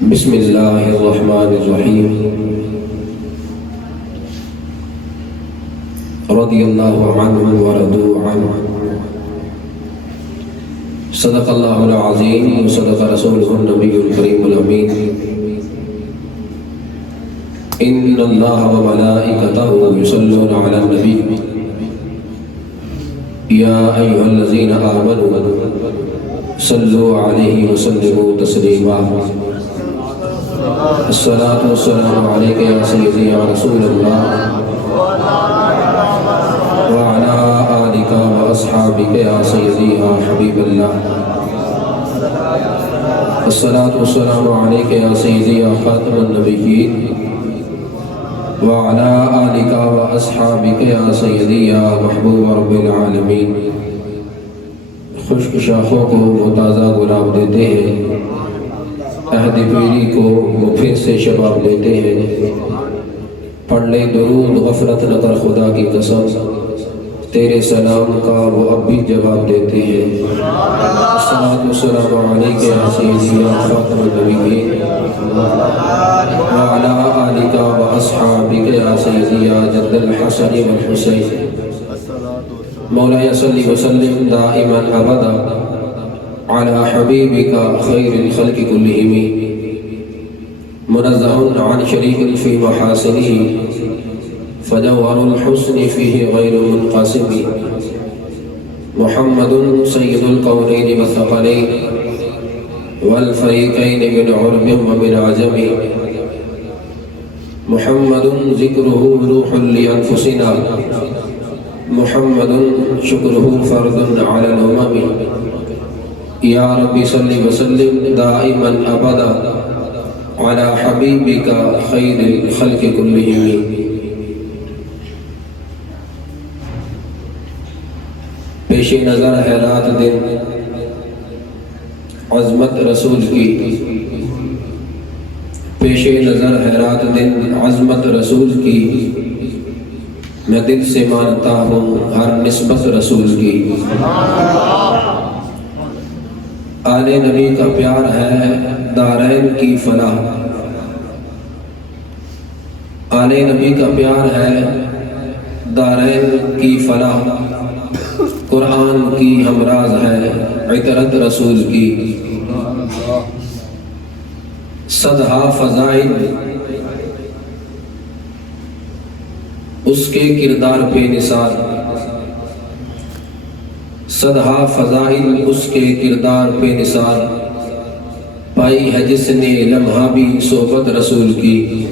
بسم اللہ الرحمن الرحیم رضی اللہ عنہ ورضوا عنہ صدق اللہ العظیم وصدق رسولہ النبی الکریم الامین ان اللہ وملائکتہ یصلون علی النبی یا ایھا الذین آمنوا صلوا علیہ وسلموا تسلیما الصلاة والسلام علیک یا سیدی یا رسول اللہ وعلا آلک واصحابک یا سیدی یا حبیب اللہ الصلاة والسلام علیک یا سیدی یا خاتم النبیین وعلا آلک واصحابک یا سیدی یا محبوب رب العالمین۔ خشک شاخوں کو وہ تازہ گلاب دیتے ہیں، عہد پیری کو وہ پھر سے شباب دیتے ہیں۔ پڑھ لے درود غفلت نہ کر خدا کی قسم، تیرے سلام کا وہ اب بھی جواب دیتے ہیں۔ الصلاۃ والسلام علیک یا سیدی یا خاتم النبیین وعلی آلک واصحابک یا سیدی یا جد الحسن والحسین۔ مولاي صل وسلم دائما ابدا على حبيبك خير الخلق كلهم منزه عن شريك في محاسنه فجوهر الحسن فيه غير منقسم محمد سيد الكونين والثقلين والفريقين من عرب ومن عجم محمد ذكره روح لأنفسنا محمد شکرہ فرد علی الامم یا رب صل وسلم دائما ابدا علی حبیبک خیر الخلق کلہم۔ پیش نظر ہے رات دن عظمت رسول کی، پیش نظر ہے رات دن عظمت رسول کی، میں دل سے مانتا ہوں ہر نسبت رسول کی۔ آل نبی کا پیار ہے دارین کی فلاح، آل نبی کا پیار ہے دارین کی فلاح، قرآن کی ہمراز ہے عطرت رسول کی۔ صدہا فضائل اس کے کردار پہ نثار، صدہا فضائل اس کے کردار پہ نثار، پائی ہے جس نے لمحہ بھی صحبت رسول کی۔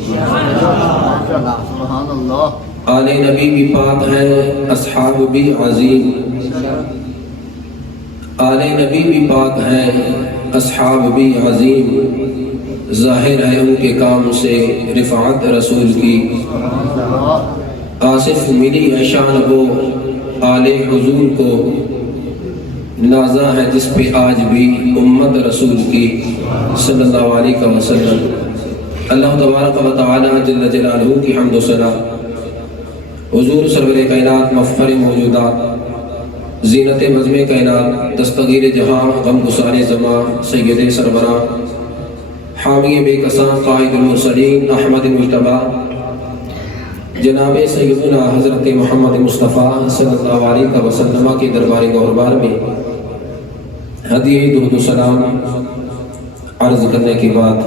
آل نبی بھی پاک ہے اصحاب بھی عظیم، آل نبی بھی پاک ہے اصحاب بھی عظیم، ظاہر ہے ان کے کام سے رفعت رسول کی۔ آصف ملی ہے شان وہ آل حضور کو، نازا ہے جس پہ آج بھی امت رسول کی صلی اللہ علیہ وسلم۔ اللہ تبارک و تعالی جل جلالہ کی حمد و ثنا، حضور سرور کائنات مفخر موجودات، زینت بزم کائنات، دستگیر جہاں، غم گسار زمان، سید سربراہ، حامی بے کساں، قائد المرسلین، احمد مجتبیٰ، جناب سیدنا حضرت محمد مصطفیٰ صلی اللہ علیہ وسلم کے دربار گہربار میں ہدیہ درود و سلام عرض کرنے کے بعد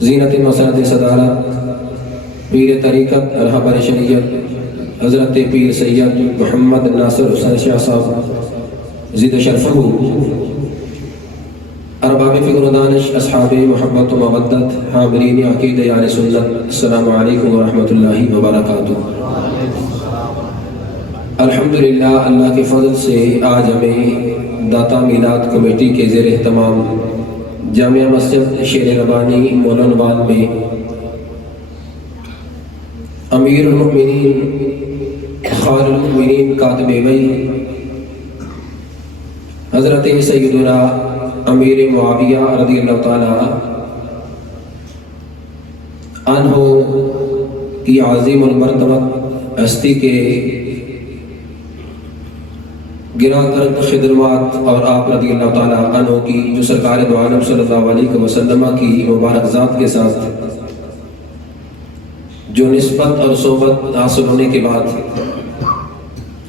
زینت مسند صدارت پیر طریقت رہبر شریعت حضرت پیر سید محمد ناصر حسین شاہ صاحب زید شرفہ، ارباب فکر و دانش، اصحاب محبت و مودت، حاملین عقیدہ اہل سنت، السلام علیکم ورحمۃ اللہ وبرکاتہ۔ الحمدللہ اللہ کے فضل سے آج ہمیں داتا میلاد کمیٹی کے زیر اہتمام جامعہ مسجد شیر ربانی مولانوال میں امیر المؤمنین خال المؤمنین کاتب وحی حضرت سیدنا امیر معاویہ رضی اللہ تعالی عنہ کی عظیم المرتبہ ہستی کے گراں ترک خدمات اور آپ رضی اللہ تعالیٰ عنہ کی جو سرکار دو عالم صلی اللہ علیہ وسلم کی مبارک ذات کے ساتھ جو نسبت اور صحبت حاصل ہونے کے بعد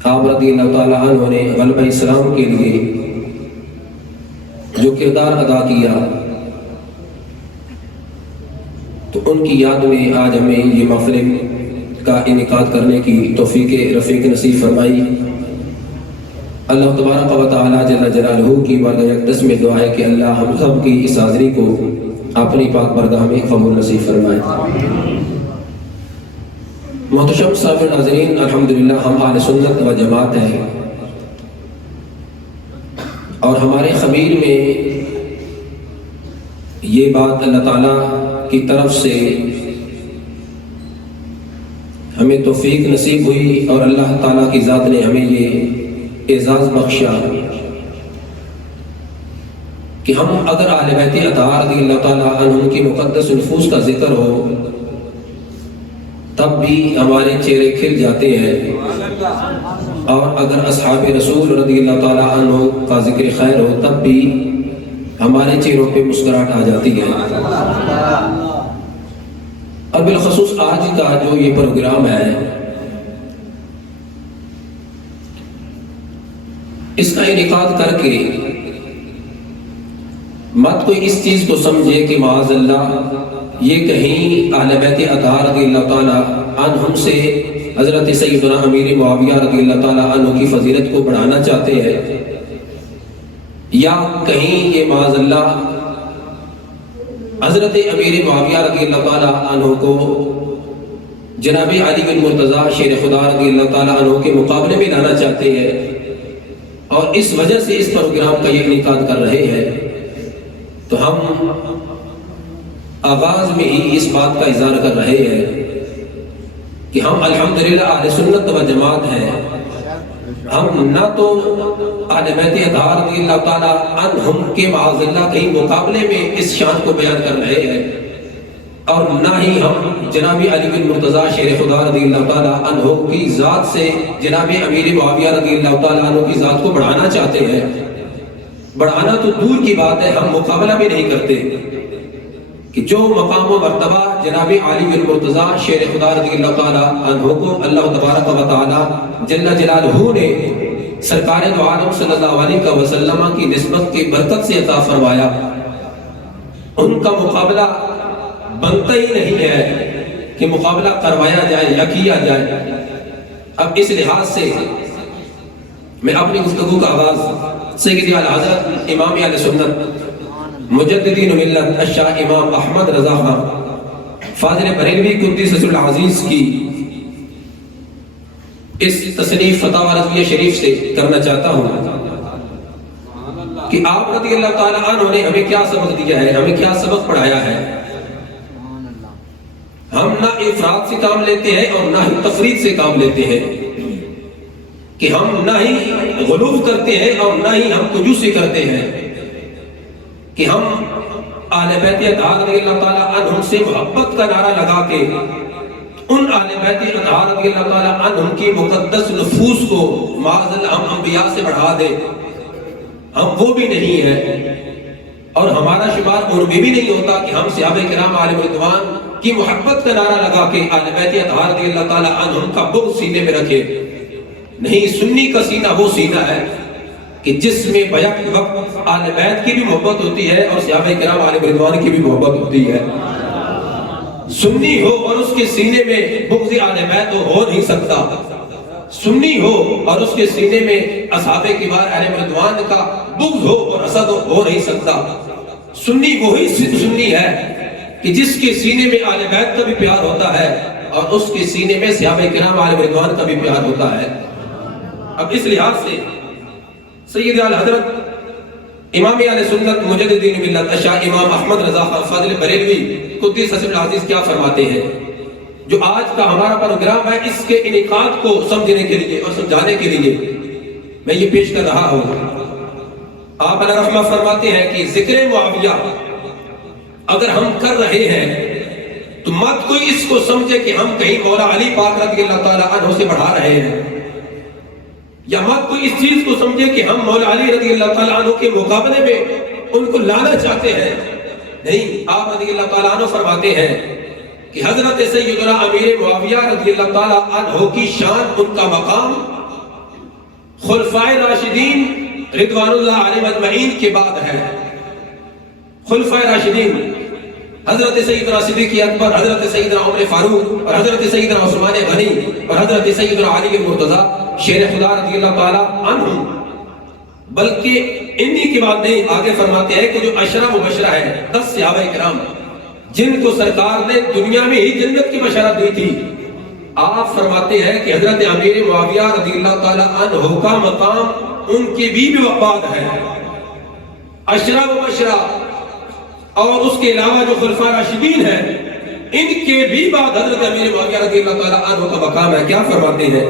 آپ رضی اللہ تعالیٰ عنہ نے غلبہ اسلام کے لیے جو کردار ادا کیا، تو ان کی یاد میں آج ہمیں یہ محفل کا انعقاد کرنے کی توفیق رفیق نصیب فرمائی۔ اللہ تبارک و تعالیٰ جل جلالہ کی بارگاہ اقدس میں دعا ہے کہ اللہ ہم سب کی اس حاضری کو اپنی پاک بارگاہ میں قبول نصیب فرمائے۔ محتشم صاحب ناظرین، الحمدللہ ہم اہل سنت و جماعت ہیں، اور ہمارے خمیر میں یہ بات اللہ تعالیٰ کی طرف سے ہمیں توفیق نصیب ہوئی، اور اللہ تعالیٰ کی ذات نے ہمیں یہ اعزاز بخشا کہ ہم اگر اہل بیت اطہار رضی اللہ تعالیٰ عنہم کی مقدس نفوس کا ذکر ہو تب بھی ہمارے چہرے کھل جاتے ہیں، اور اگر اصحاب رسول رضی اللہ تعالیٰ عنہ کا ذکر خیر ہو تب بھی ہمارے چہروں پہ مسکراہٹ آ جاتی ہے۔ اور بالخصوص آج کا جو یہ پروگرام ہے، اس کا انعقاد کر کے مت کوئی اس چیز کو سمجھے کہ معاذ اللہ یہ کہیں اہل بیت اطہار رضی اللہ تعالیٰ عنہم سے حضرت سیدنا امیر معاویہ رضی اللہ تعالیٰ عنہ کی فضیلت کو بڑھانا چاہتے ہیں، یا کہیں یہ معاذ اللہ حضرت امیر معاویہ رضی اللہ تعالیٰ عنہ کو جناب علی بن مرتضیٰ شیر خدا رضی اللہ تعالیٰ عنہ کے مقابلے میں لانا چاہتے ہیں، اور اس وجہ سے اس پروگرام کا یہ انعقاد کر رہے ہیں، تو ہم آغاز میں ہی اس بات کا اظہار کر رہے ہیں کہ ہم الحمدللہ اہل سنت و جماعت ہیں۔ ہم نہ تو اہل بیت اطہار رضی اللہ تعالیٰ عنہم کے معاذ اللہ کہیں مقابلے میں اس شان کو بیان کر رہے ہیں، اور نہ ہی ہم جناب علی بن مرتضیٰ شیر خدا رضی اللہ تعالیٰ عنہ کی ذات سے جناب امیر معاویہ رضی اللہ تعالیٰ عنہ کی ذات کو بڑھانا چاہتے ہیں۔ بڑھانا تو دور کی بات ہے، ہم مقابلہ بھی نہیں کرتے کہ جو مقام و مرتبہ جناب علی بن مرتضیٰ شیر خدا رضی اللہ تعالیٰ عنہ کو اللہ تبارک و تعالیٰ جل جلالہ نے سرکار دو عالم صلی اللہ علیہ وسلم کی نسبت کی برکت سے عطا فرمایا، ان کا مقابلہ بنتا ہی نہیں ہے کہ مقابلہ کروایا جائے یا کیا جائے۔ اب اس لحاظ سے میں اپنی گفتگو کا آغاز سیدی اعلیٰ حضرت امام اہل سنت مجددین ملت الشاہ امام احمد رضا خان فاضل بریلوی قدس سر العزیز کی اس تصنیف فتاوی رضویہ شریف سے کرنا چاہتا ہوں کہ آپ رضی اللہ تعالیٰ عنہ نے ہمیں کیا سبق دیا ہے، ہمیں کیا سبق پڑھایا ہے۔ ہم نہ افراد سے کام لیتے ہیں اور نہ ہی تفرید سے کام لیتے ہیں، کہ ہم نہ ہی غلو کرتے ہیں اور نہ ہی ہم کنجوسی کرتے ہیں، کہ ہم اہل بیت اطہار رضی اللہ تعالیٰ عنہم سے محبت کا نعرہ لگا کے ان اہل بیت اطہار رضی اللہ تعالیٰ عنہم کی مقدس نفوس کو معاذ اللہ ہم انبیاء سے بڑھا دیں، ہم وہ بھی نہیں ہیں، اور ہمارا شمار ان میں بھی نہیں ہوتا کہ ہم صحابہ کرام علیہ رضوان کی محبت کا نعرہ لگا کے اہل بیت اطہار رضی اللہ تعالیٰ عنہم کا بغض سینے میں رکھے۔ نہیں، سنی کا سینہ وہ سینہ ہے کہ جس میں بیک وقت اہل بیت کی بھی محبت ہوتی ہے اور صحابہ کرام علیہ رضوان کی بھی محبت ہوتی ہے۔ سنی ہو اور اس کے سینے میں بغض اہل بیت ہو نہیں سکتا، سنی ہو اور اس کے سینے میں اصحاب کبار علیہ رضوان کا بغض ہو اور حسد ہو نہیں سکتا۔ سنی وہی سنی ہے کہ جس کے سینے میں اہل بیت کا بھی پیار ہوتا ہے اور اس کے سینے میں صحابہ کرام علیہ رضوان کا بھی پیار ہوتا ہے۔ اب اس لحاظ سے سید اعلی حضرت امام اہل سنت مجددین ملت الشاہ امام احمد رضا خان فاضل بریلوی قدس سر العزیز کیا فرماتے ہیں؟ جو آج کا ہمارا پروگرام ہے، اس کے انعقاد کو سمجھنے کے لیے اور سمجھانے کے لیے میں یہ پیش کر رہا ہوں۔ آپ علیہ رحمہ فرماتے ہیں کہ ذکر معاویہ اگر ہم کر رہے ہیں تو مت کوئی اس کو سمجھے کہ ہم کہیں مولا علی پاک رضی اللہ تعالیٰ عنہ سے بڑھا رہے ہیں، یا مت کوئی اس چیز کو سمجھے کہ ہم مولا علی رضی اللہ تعالیٰ عنہ کے مقابلے میں ان کو لانا چاہتے ہیں. نہیں، آپ رضی اللہ تعالیٰ عنہ فرماتے ہیں کہ حضرت سیدنا امیر معاویہ رضی اللہ تعالیٰ عنہ کی شان، ان کا مقام خلفائے راشدین رضوان اللہ علیہم اجمعین کے بعد ہے. خلفائے راشدین حضرت سیدنا صدیق اکبر، حضرت سیدنا عمر فاروق اور حضرت سیدنا عثمان غنی اور حضرت سیدنا علی مرتضیٰ شیر خدا رضی اللہ تعالیٰ عنہ، بلکہ انہی کی بات نہیں، آگے فرماتے ہیں کہ جو عشرہ مبشرہ ہے، 10 صحابہ کرام جن کو سرکار نے دنیا میں ہی جنت کی بشارت دی تھی، آپ فرماتے ہیں کہ حضرت امیر معاویہ رضی اللہ تعالیٰ عنہ کا مقام ان کے بھی بعد ہے. عشرہ مبشرہ اور اس کے علاوہ جو خلفاء راشدین ہیں، ان کے بھی بعد حضرت امیر معاویہ رضی اللہ تعالیٰ عنہ کا مقام ہے. کیا فرماتے ہیں؟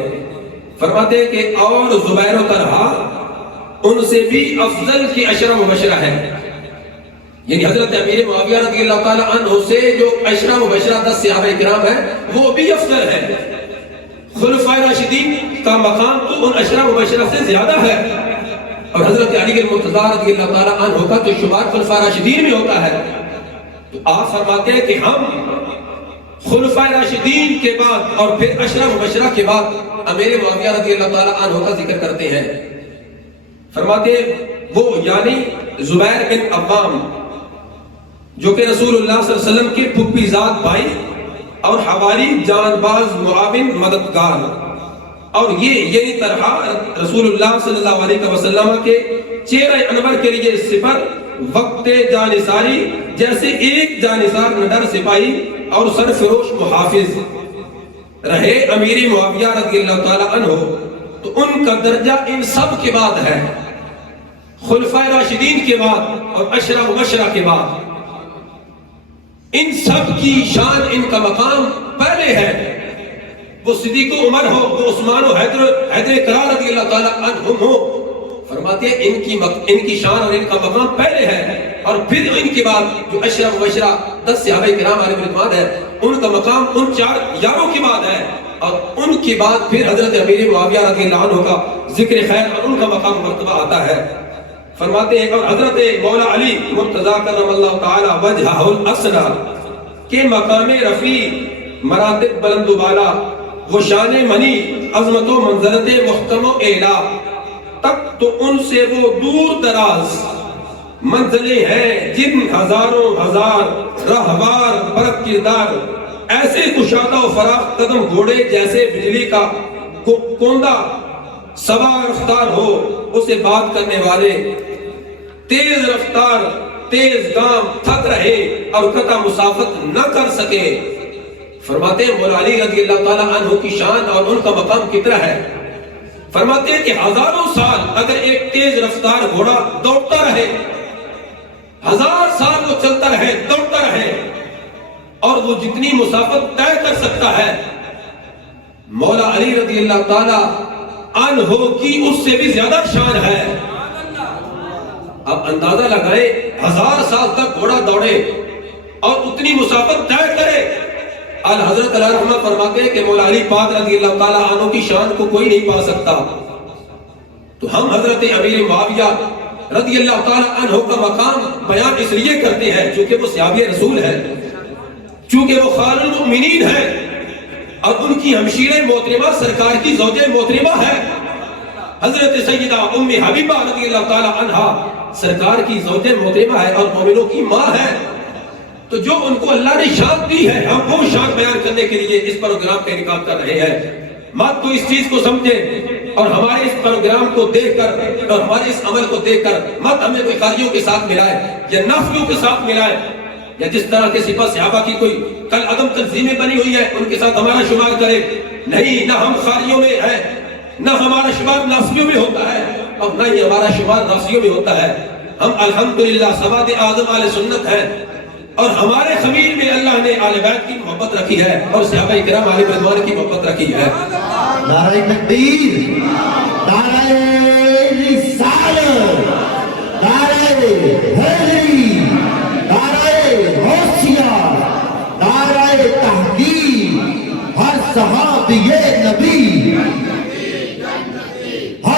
فرماتے ہیں کہ اور زبیر و طلحہ ان سے بھی افضل کی عشرہ مبشرہ ہے. یعنی حضرت امیر معاویہ رضی اللہ تعالیٰ عنہ سے جو عشرہ مبشرہ 10 صحابہ کرام ہیں وہ بھی افضل ہے. خلفاء راشدین کا مقام تو ان عشرہ مبشرہ سے زیادہ ہے، اور حضرت علی مرتضیٰ رضی اللہ تعالیٰ عنہ کا تو شمار خلفاء راشدین میں ہوتا ہے. تو آپ فرماتے ہیں کہ ہم خلفاء راشدین کے بعد اور پھر عشرہ مبشرہ کے بعد امیر معاویہ رضی اللہ تعالیٰ عنہ کا ذکر کرتے ہیں. فرماتے ہیں وہ یعنی زبیر بن عوام جو کہ رسول اللہ صلی اللہ علیہ وسلم کے پھپھی زاد بھائی اور حواری جان باز معاون مددگار، اور یہ یعنی طرح رسول اللہ صلی اللہ علیہ وسلم کے چہرہ انور کے لیے سپر وقت جانثاری جیسے ایک جانثار نڈر سپاہی اور سرفروش محافظ رہے امیر معاویہ رضی اللہ تعالیٰ عنہ، تو ان کا درجہ ان سب کے بعد ہے، خلفاء راشدین کے بعد اور عشرہ مبشرہ کے بعد. ان سب کی شان، ان کا مقام پہلے ہے. وہ صدیق و عمر ہو، وہ عثمان و حیدر کرار رضی اللہ تعالیٰ عنہم ہو، فرماتے ہیں ان کی شان اور ان کا مقام پہلے ہے، اور پھر ان کے بعد جو عشرہ مبشرہ 10 صحابہ کرام علیہ رضوان ہے ان کا مقام ان 4 یاروں کے بعد ہے، اور ان کے بعد پھر حضرت امیر معاویہ رضی اللہ عنہ کا ذکر خیر اور ان کا مقام مرتبہ آتا ہے. فرماتے ہیں اور حضرت مولا علی مرتضیٰ کرم اللہ تعالی وجہہ الاسرى کے مقام رفیع، مراتب بلند و بالا، وہ شان منی، عظمت و منزلت محکم و اعلیٰ تک، تو ان سے وہ دور دراز منزلیں ہیں جن ہزاروں ہزار رہوار برق کردار ایسے کشادہ و فراخ قدم گھوڑے جیسے بجلی کا کوندہ سوار رفتار ہو، اسے بات کرنے والے تیز رفتار تیز گام تھک رہے اور قطع مسافت نہ کر سکے. فرماتے ہیں مولا علی رضی اللہ تعالیٰ عنہ کی شان اور ان کا مقام کتنا ہے. فرماتے ہیں کہ ہزاروں سال اگر ایک تیز رفتار گھوڑا دوڑتا رہے، 1000 سال وہ چلتا رہے، دوڑتا رہے، اور وہ جتنی مسافت طے کر سکتا ہے، مولا علی رضی اللہ تعالیٰ عنہ کی اس سے بھی زیادہ شان ہے. اب اندازہ لگائیں، 1000 سال تک گھوڑا دوڑے اور اتنی مسافت طے کرے. حضرت علیہ رحمت فرماتے ہیں کہ مولا علی پاک رضی اللہ تعالیٰ عنہ کی شان کو کوئی نہیں پا سکتا. تو ہم حضرت امیر معاویہ رضی اللہ تعالیٰ عنہ کا مقام بیان اس لیے کرتے ہیں چونکہ وہ صحابی رسول ہے، چونکہ وہ خال المؤمنین ہے، اور ان کی ہمشیرہ محترمہ سرکار کی زوجہ محترمہ ہے. حضرت سیدہ ام حبیبہ رضی اللہ تعالیٰ عنہ سرکار کی زوجہ محترمہ ہے اور مومنوں کی ماں ہے. تو جو ان کو اللہ نے شان دی ہے، ہم وہ شان بیان کرنے کے لیے اس پروگرام کا انعقاد کر رہے ہیں. مت تو اس چیز کو سمجھے اور ہمارے اس پروگرام کو دیکھ کر اور ہمارے اس عمل کو دیکھ کر مت ہمیں کوئی قاریوں کے ساتھ ملائے یا نافیوں کے ساتھ ملائے، یا جس طرح کے سپاہ صحابہ کی کوئی کل عدم تنظیمیں بنی ہوئی ہے ان کے ساتھ ہمارا شمار کرے. نہیں، نہ ہم خاریوں میں ہے، نہ ہمارا شمار نافیوں میں ہوتا ہے، اور نہ ہی ہمارا شمار نافیوں میں ہوتا ہے. ہم الحمدللہ سواد اعظم اہل سنت ہیں، اور ہمارے خمیر میں اللہ نے اہل بیت کی محبت رکھی ہے اور صحابہ کرام علیہ رضوان کی محبت رکھی ہے. نعرہ تکبیر، نعرہ رسالت، نعرہ حیدری، نعرہ غوثیہ، نعرہ تحقیق، ہر صحابی نبی، ہر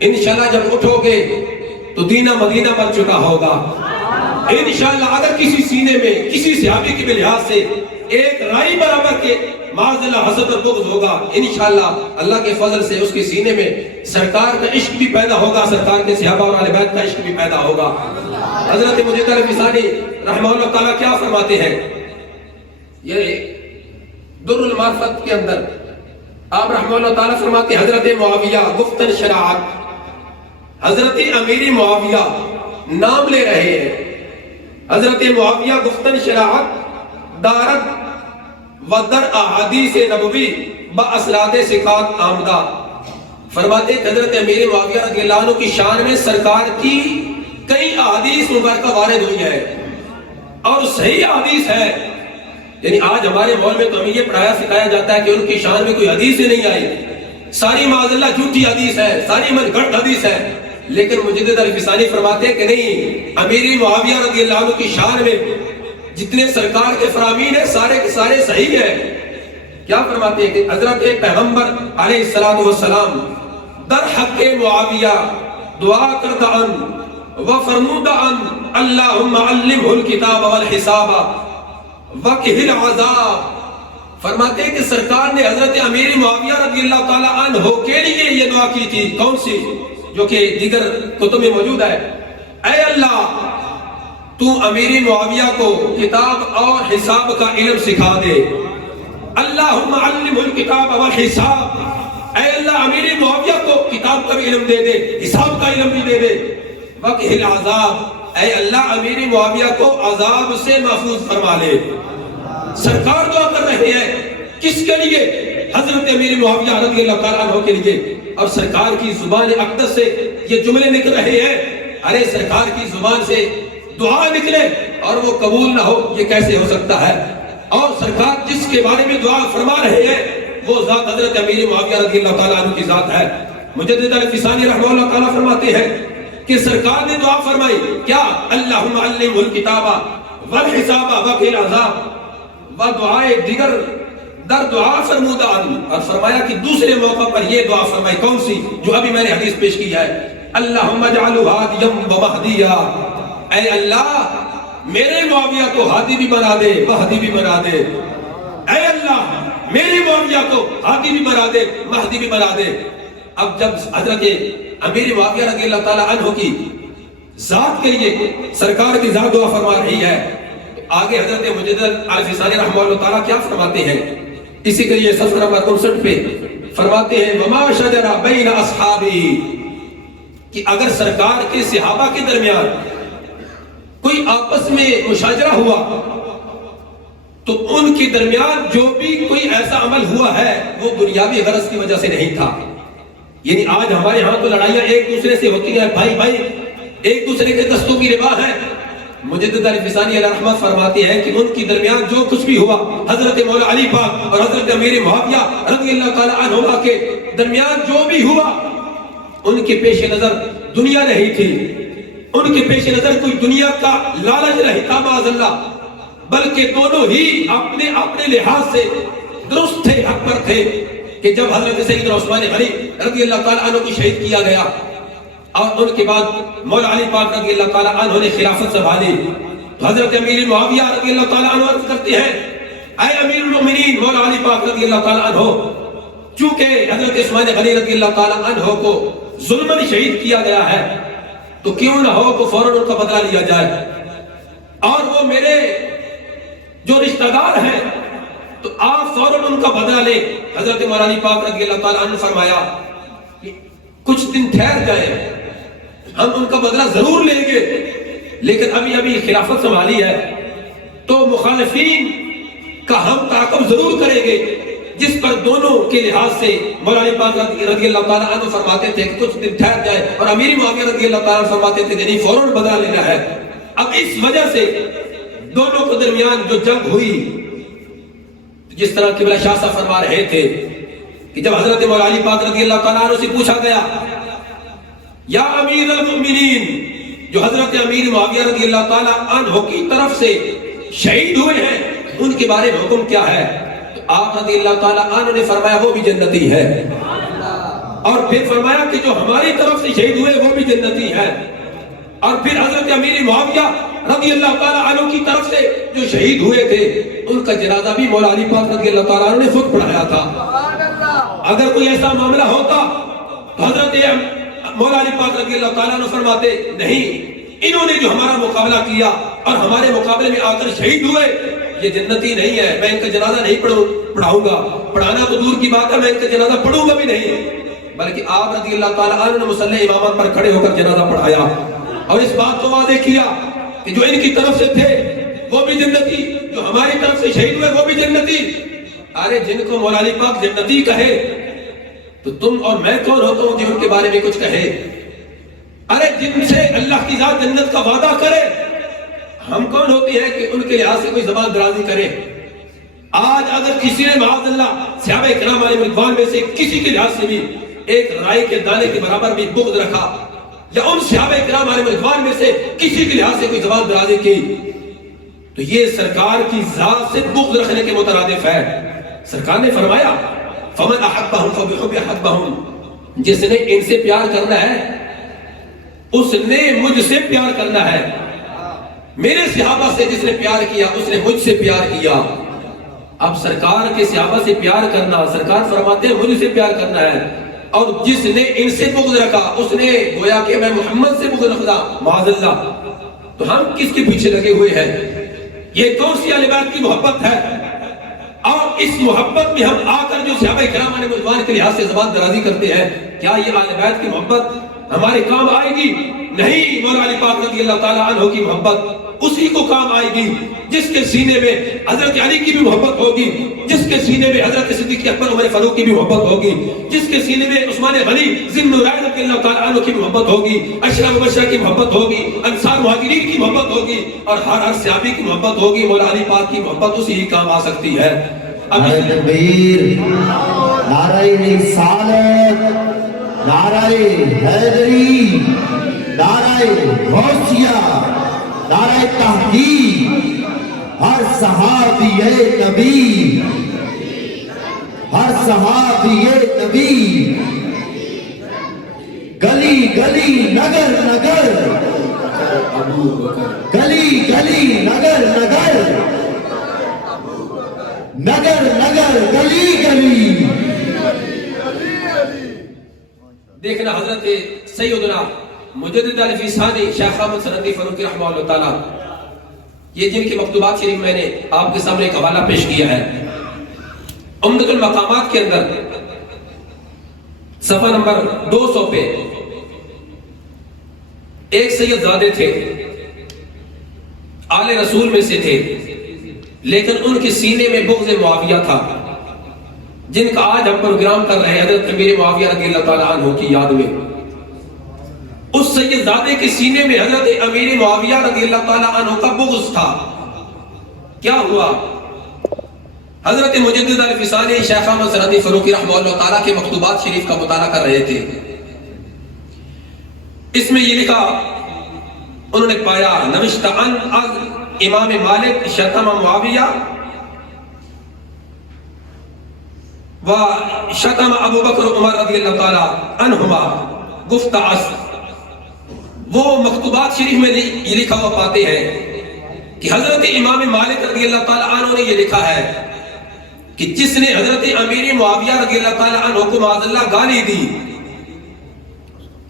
انشاءاللہ جب اٹھو گے تو دینہ مدینہ بن چکا ہوگا۔ انشاءاللہ اگر کسی سینے میں کسی صحابی کے لحاظ سے ایک رائی برابر کے معاذ اللہ حسد اور بغض ہوگا، انشاءاللہ اللہ کے فضل سے اس کے سینے میں سرکار کا عشق بھی پیدا ہوگا، سرکار کے صحابہ اور اہل بیت کا عشق بھی پیدا ہوگا۔ حضرت مجدد الفسانی رحمہ اللہ تعالیٰ کیا فرماتے ہیں؟ یہ در المعرفت کے اندر آپ رحمہ اللہ تعالیٰ فرماتے ہیں حضرت معاویہ گفتن شراعت، حضرت امیر معاویہ نام لے رہے ہیں، حضرت معاویہ گفتن شراعت دارت و در احادیث نبوی با اسراد ثقات آمدہ۔ فرماتے ہیں حضرت امیر معاویہ رضی اللہ عنہ کی شان میں سرکار کی کئی احادیث مبارکہ وارد ہوئی ہے اور صحیح حدیث ہے۔ یعنی آج ہمارے مول میں تو ہمیں یہ پڑھایا سکھایا جاتا ہے کہ ان کی شان میں کوئی حدیث ہی نہیں آئی، ساری معاذ اللہ جھوٹی حدیث ہے، ساری من گھڑت حدیث ہے۔ لیکن مجدد الفسانی فرماتے ہیں کہ نہیں، امیر معاویہ رضی اللہ عنہ کی شان میں جتنے سرکار کے فرامین ہیں سارے کے سارے صحیح ہیں۔ کیا فرماتے ہیں کہ حضرت پیغمبر علیہ السلام در حق معاویہ دعا کردہ ان و فرمودہ ان اللہم علمہ الکتاب والحساب وقہ العذاب۔ فرماتے ہیں کہ سرکار نے حضرت امیر معاویہ رضی اللہ تعالیٰ عنہ کے لیے یہ دعا کی تھی، کون سی؟ جو کہ دیگر کتب میں موجود ہے، اے اللہ تو امیر معاویہ کو کتاب اور حساب کا علم سکھا دے، اللہم علمہ الکتاب والحساب، اے اللہ امیر معاویہ کو کتاب کا بھی علم دے دے، حساب کا علم بھی دے دے، وقہ العذاب، اے اللہ امیر معاویہ کو عذاب سے محفوظ فرما لے۔ سرکار دعا کر رہے ہیں کس کے لیے؟ حضرت امیر معاویہ رضی اللہ تعالیٰ عنہ کے لیے۔ اور سرکار کی زبان اقدس سے یہ جملے نکل رہے ہیں، ارے سرکار کی زبان سے دعا نکلے اور وہ قبول نہ ہو، یہ کیسے ہو سکتا ہے؟ اور سرکار جس کے بارے میں دعا فرما رہے ہیں وہ ذات حضرت امیر معاویہ رضی اللہ تعالیٰ عنہ کی ذات ہے۔ مجدد الفسانی رحمہ اللہ تعالیٰ فرماتے ہیں کہ سرکار نے دعا فرمائی کیا؟ اللہم علمہ الکتاب والحساب وقہ العذاب، و دعائے دیگر در دعا فرمودہ ان، اور فرمایا کہ دوسرے موقع پر یہ دعا فرمائی، کون سی؟ جو ابھی میں نے حدیث پیش کی ہے، اللہم اجعلہ ہادیا و مہدیا، اے اللہ میرے معاویہ کو ہادی بھی بنا دے مہدی بھی بنا دے، اے اللہ میرے معاویہ کو ہادی بھی بنا دے مہدی بھی بنا دے۔ اب جب حضرت امیر معاویہ رضی اللہ تعالیٰ عنہ کی ذات کے لیے سرکار کی ذات دعا فرما رہی ہے، آگے حضرت مجدد الفسانی رحمہ اللہ تعالیٰ کیا فرماتے ہیں؟ اسی کے لیے صفحہ نمبر 59 پہ فرماتے ہیں وما شجر بین اصحابی، کہ اگر سرکار کے صحابہ کے درمیان کوئی آپس میں مشاجرہ ہوا تو ان کے درمیان جو بھی کوئی ایسا عمل ہوا ہے وہ دنیاوی غرض کی وجہ سے نہیں تھا۔ یعنی آج ہمارے ہاں تو لڑائیاں ایک دوسرے سے ہوتی ہیں، بھائی بھائی ایک دوسرے کے دستوں کی ربا ہے۔ مجدد الفسانی علیہ رحمت فرماتے ہیں کہ ان کی درمیان جو کچھ بھی ہوا، حضرت مولا علی پاک اور حضرت امیر معاویہ رضی اللہ تعالیٰ عنہما کے درمیان جو بھی ہوا، ان کے پیش نظر دنیا نہیں تھی، ان کے پیش نظر کوئی دنیا کا لالچ نہیں تھا معاذ اللہ، بلکہ دونوں ہی اپنے لحاظ سے درست تھے، حق پر تھے۔ کہ جب حضرت سیدنا عثمان غنی رضی اللہ تعالیٰ عنہ کی شہید کیا گیا اور ان کے بعد مولا علی پاک رضی اللہ تعالیٰ عنہ نے خلافت سنبھالی، تو حضرت امیر معاویہ رضی اللہ تعالیٰ عنہ عرض کرتے ہیں اے امیر المؤمنین مولا علی پاک رضی اللہ تعالیٰ عنہ، چونکہ حضرت عثمان غنی رضی اللہ تعالیٰ عنہ کو ظلماً شہید کیا گیا ہے تو کیوں نہ ہو کہ فوراً ان کا بدلہ لیا جائے، اور وہ میرے جو رشتہ دار ہیں تو آپ فوراً ان کا بدلہ لیں۔ حضرت مولا علی پاک رضی اللہ تعالیٰ عنہ فرمایا کہ کچھ دن ٹھہر جائے، ہم ان کا بدلہ ضرور لیں گے، لیکن ابھی خلافت سنبھالی ہے تو مخالفین کا ہم تعاقب ضرور کریں گے، جس پر دونوں کے لحاظ سے مولا علی پاک رضی اللہ تعالیٰ عنہ فرماتے تھے کہ کچھ دن ٹھہر جائے، اور امیر معاویہ رضی اللہ تعالیٰ عنہ فرماتے تھے کہ نہیں فوراً بدلہ لینا ہے۔ اب اس وجہ سے دونوں کے درمیان جو جنگ ہوئی، جس طرح قبلہ شاہ صاحب فرما رہے تھے کہ جب حضرت مولا علی پاک رضی اللہ تعالیٰ عنہ سے پوچھا گیا یا امیر المؤمنین، جو حضرت امیر معاویہ رضی اللہ تعالیٰ عنہ کی طرف سے شہید ہوئے ہیں ان کے بارے میں حکم کیا ہے، تو آپ رضی اللہ تعالیٰ عنہ نے فرمایا وہ بھی جنتی ہے، اور پھر فرمایا کہ جو ہماری طرف سے شہید ہوئے وہ بھی جنتی ہے، اور پھر حضرت امیر معاویہ رضی اللہ تعالیٰ عنہ کی طرف سے جو شہید ہوئے تھے ان کا جنازہ بھی مولا علی پاک رضی اللہ تعالیٰ عنہ نے خود پڑھایا تھا۔ اگر کوئی ایسا معاملہ ہوتا تو حضرت مولا علی پاک رضی اللہ تعالیٰ عنہ فرماتے نہیں، انہوں نے جو ہمارا مقابلہ کیا اور ہمارے مقابلے میں آ کر شہید ہوئے یہ جنتی نہیں ہے، میں ان کا جنازہ نہیں پڑھاؤں گا، پڑھانا تو دور کی بات ہے، میں ان کا جنازہ پڑھوں گا بھی نہیں، بلکہ آپ رضی اللہ تعالیٰ عنہ نے مصلی امامت پر کھڑے ہو کر جنازہ پڑھایا اور اس بات کو واضح کیا کہ جو ان کی طرف سے تھے وہ بھی جنتی، جو ہماری طرف سے شہید ہوئے وہ بھی جنتی۔ ارے جن کو مولا علی پاک جنتی کہے تو تم اور میں کون ہوتا ہوں جو ان کے بارے میں کچھ کہے؟ ارے جن سے اللہ کی ذات جنت کا وعدہ کرے ہم کون ہوتے ہیں کہ ان کے لحاظ سے کوئی زبان درازی کرے؟ آج اگر کسی نے معاذ اللہ صحابہ کرام علیہ رضوان میں سے کسی کے لحاظ سے بھی ایک رائی کے دانے کے برابر بھی بغض رکھا یا ان صحابہ کرام علیہ رضوان میں سے کسی کے لحاظ سے کوئی زبان درازی کی تو یہ سرکار کی ذات سے بغض رکھنے کے مترادف ہے۔ سرکار نے فرمایا فمن احبہم فبحب احبہم، جس نے ان سے پیار کرنا ہے اس نے مجھ سے پیار کرنا ہے، میرے صحابہ سے جس نے پیار کیا اس نے مجھ سے پیار کیا۔ اب سرکار کے صحابہ سے پیار کرنا، سرکار فرماتے ہیں مجھ سے پیار کرنا ہے، اور جس نے ان سے بغض رکھا اس نے گویا کہ میں محمد سے بغض رکھا معاذ اللہ۔ تو ہم کس کے پیچھے لگے ہوئے ہیں؟ یہ کون سی اہل بیت کی محبت ہے؟ اور اس محبت میں ہم آ کر جو صحابہ کرام علیہ رضوان کے لحاظ سے زبان درازی کرتے ہیں، کیا یہ اہل بیت کی محبت ہمارے کام آئے گی؟ نہیں، مولا علی پاک رضی اللہ تعالیٰ عنہ کی محبت اسی کو کام آئے گی جس کے سینے میں حضرت علی کی بھی محبت ہوگی، جس کے سینے میں حضرت صدیق اکبر عمر فاروق کی بھی محبت ہوگی، جس کے سینے میں عثمان غنی ذی النورین رضی اللہ تعالیٰ عنہ کی محبت ہوگی، عشرہ مبشرہ کی محبت ہوگی، انصار مہاجرین کی محبت ہوگی، اور ہر صحابی کی محبت ہوگی۔ مولا علی پاک کی محبت اسی ہی کام آ سکتی ہے۔ نعرہ تکبیر، نعرہ رسالت، نعرہ حیدری، نعرہ غوثیہ، نعرہ تحقیق، ہر صحابی نبی، ہر صحابی نبی، گلی گلی نگر نگر، گلی گلی نگر نگر، نگر نگر گلی گلی۔ دیکھنا حضرت سیدنا مجدد الفی ثانی شیخ احمد سندی فاروقی رحمہ اللہ تعالیٰ، یہ جن کی مکتوبات شریف میں نے آپ کے سامنے ایک حوالہ پیش کیا ہے، عمدۃ المقامات کے اندر صفحہ نمبر 200 پہ ایک سید زادے تھے، آل رسول میں سے تھے، لیکن ان کے سینے میں بغض معاویہ تھا، جن کا آج ہم پروگرام کر رہے ہیں حضرت امیر معاویہ رضی اللہ تعالیٰ عنہ کی یاد میں۔ اس سید زادے کے سینے میں حضرت امیر معاویہ رضی اللہ تعالیٰ عنہ کا بغض تھا۔ کیا ہوا؟ حضرت مجدد الفی ثانی شیخ احمد سندی فاروقی رحمہ اللہ تعالیٰ کے مکتوبات شریف کا مطالعہ کر رہے تھے۔ اس میں یہ لکھا، انہوں نے پایا نوشتہ ان از امام مالک شتم معاویہ و شتم ابو بکر عمر رضی اللہ تعالیٰ عنہما گفت عصر۔ وہ مکتوبات شریف میں یہ لکھا ہوا پاتے ہیں کہ حضرت امام مالک رضی اللہ تعالیٰ عنہ نے یہ لکھا ہے کہ جس نے حضرت امیر معاویہ رضی اللہ تعالیٰ عنہ کو معاذ اللہ گالی دی،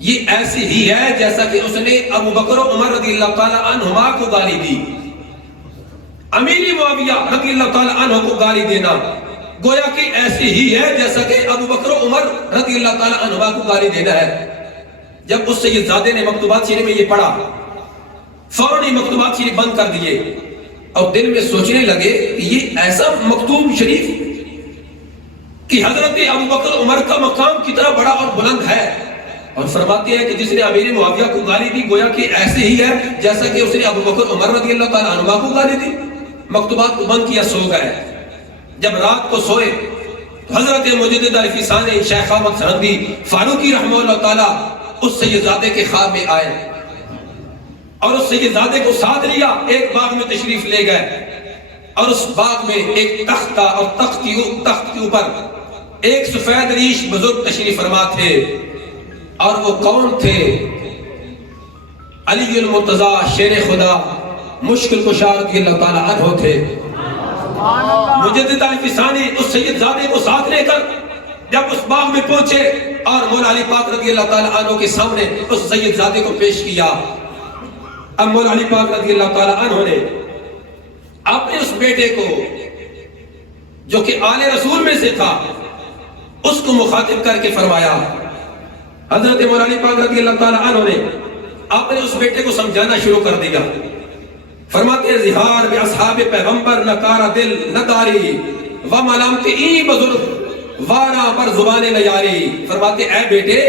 یہ ایسی ہی ہے جیسا کہ اس نے ابو بکر و عمر رضی اللہ تعالیٰ عنہما کو گالی دی۔ امیر معاویہ رضی اللہ تعالیٰ عنہ کو گالی دینا گویا کہ ایسی ہی ہے جیسا کہ ابو بکر و عمر رضی اللہ تعالیٰ عنہما کو گالی دینا ہے۔ جب اس سید زادے نے مکتوبات شریف میں یہ پڑھا، فوراً ہی مکتوبات شریف بند کر دیے اور دل میں سوچنے لگے کہ یہ ایسا مکتوب شریف کہ حضرت ابو بکر عمر کا مقام کتنا بڑا اور بلند ہے، اور فرماتے ہیں کہ جس نے امیر معاویہ کو گالی دی گویا کہ ایسے ہی ہے جیسا کہ اس نے ابو بکر عمر رضی اللہ تعالیٰ عنہ کو گالی دی۔ مکتوبات کو بند کیا، سو گئے۔ جب رات کو سوئے تو حضرت مجدد الفی ثانی شیخ احمد سندی فاروقی رحمہ اللہ تعالیٰ اس سیدزادے کے خواب میں آئے اور اس سیدزادے کو ساتھ لیا، ایک باغ میں تشریف لے گئے اور اس باغ میں ایک تخت تھا اور تخت کے اوپر ایک سفید ریش بزرگ تشریف فرما تھے، اور وہ کون تھے؟ علی المرتضیٰ شیر خدا مشکل کشا رضی اللہ تعالیٰ عنہ تھے۔ مجدد الفسانی اس سید زادے کو ساتھ لے کر جب اس باغ میں پہنچے اور مولا علی پاک رضی اللہ تعالیٰ عنہ کے سامنے اس سید زادے کو پیش کیا، اب مولا علی پاک رضی اللہ تعالیٰ عنہ نے اپنے اس بیٹے کو جو کہ آل رسول میں سے تھا اس کو مخاطب کر کے فرمایا، حضرت مولا علی پاک رضی اللہ تعالیٰ عنہ نے اپنے اس بیٹے کو سمجھانا شروع کر دیا۔ فرماتے ہیں زہار بے اصحاب پیغمبر نہ کارا دل نہ داری و ملامت ای بزرگ وارا پر زبان نیاری۔ فرماتے اے بیٹے،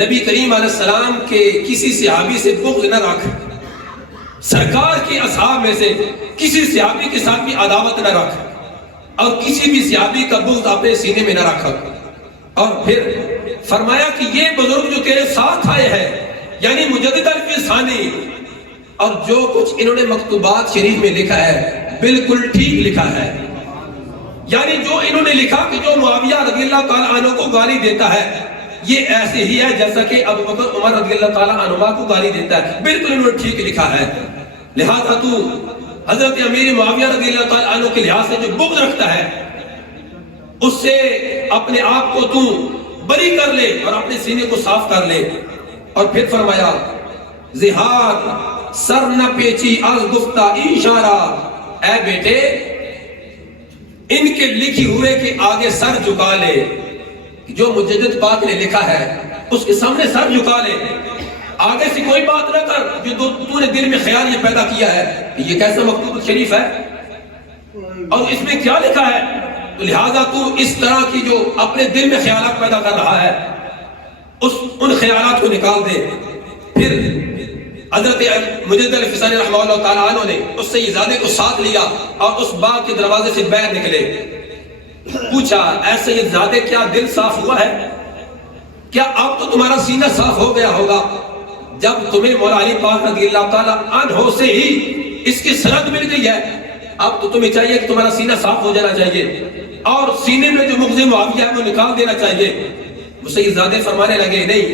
نبی کریم علیہ السلام کے کسی صحابی سے بغض نہ رکھ، سرکار کے اصحاب میں سے کسی صحابی کے ساتھ بھی عداوت نہ رکھ، اور کسی بھی صحابی کا بغض اپنے سینے میں نہ رکھ۔ اور پھر فرمایا کہ یہ بزرگ جو تیرے ساتھ آئے ہیں یعنی مجدد الفسانی، اور جو کچھ انہوں نے مکتوبات شریف میں لکھا ہے بالکل ٹھیک لکھا ہے، یعنی جو انہوں نے لکھا کہ جو معاویہ رضی اللہ تعالیٰ عنہ کو گالی دیتا ہے یہ ایسے ہی ہے جیسا کہ ابو بکر عمر رضی اللہ تعالیٰ عنہ کو گالی دیتا ہے، بالکل انہوں نے ٹھیک لکھا ہے۔ لہذا تو حضرت امیر معاویہ رضی اللہ تعالیٰ عنہ کے لحاظ سے جو بغض رکھتا ہے اس سے اپنے آپ کو تو بری کر لے اور اپنے سینے کو صاف کر لے۔ اور پھر فرمایا زہار سر نہ پیچی از گفتہ اشارہ، اے بیٹے ان کے لکھی ہوئے کے آگے سر جھکا لے، جو مجدد پاک نے لکھا ہے اس کے سامنے سر جھکا لے، آگے سے کوئی بات نہ کر جو تو نے دل میں خیال یہ پیدا کیا ہے یہ کیسا مکتوب شریف ہے اور اس میں کیا لکھا ہے، تو لہذا تو اس طرح کی جو اپنے دل میں خیالات پیدا کر رہا ہے ان خیالات کو نکال دے۔ پھر حضرت مجدد الفسانی رحمہ اللہ تعالیٰ عنہ نے اس سید زادے کو ساتھ لیا اور اس باغ کے دروازے سے باہر نکلے۔ پوچھا اے سید زادے کیا دل صاف ہوا ہے؟ کیا اب تو تمہارا سینہ صاف ہو گیا ہوگا جب تمہیں مولا علی پاک رضی اللہ تعالیٰ عنہ سے ہی اس کی سند مل گئی ہے؟ اب تو تمہیں چاہیے کہ تمہارا سینہ صاف ہو جانا چاہیے اور سینے میں جو مغز معاویہ ہے وہ نکال دینا چاہیے۔ وہ سید زادے فرمانے لگے نہیں،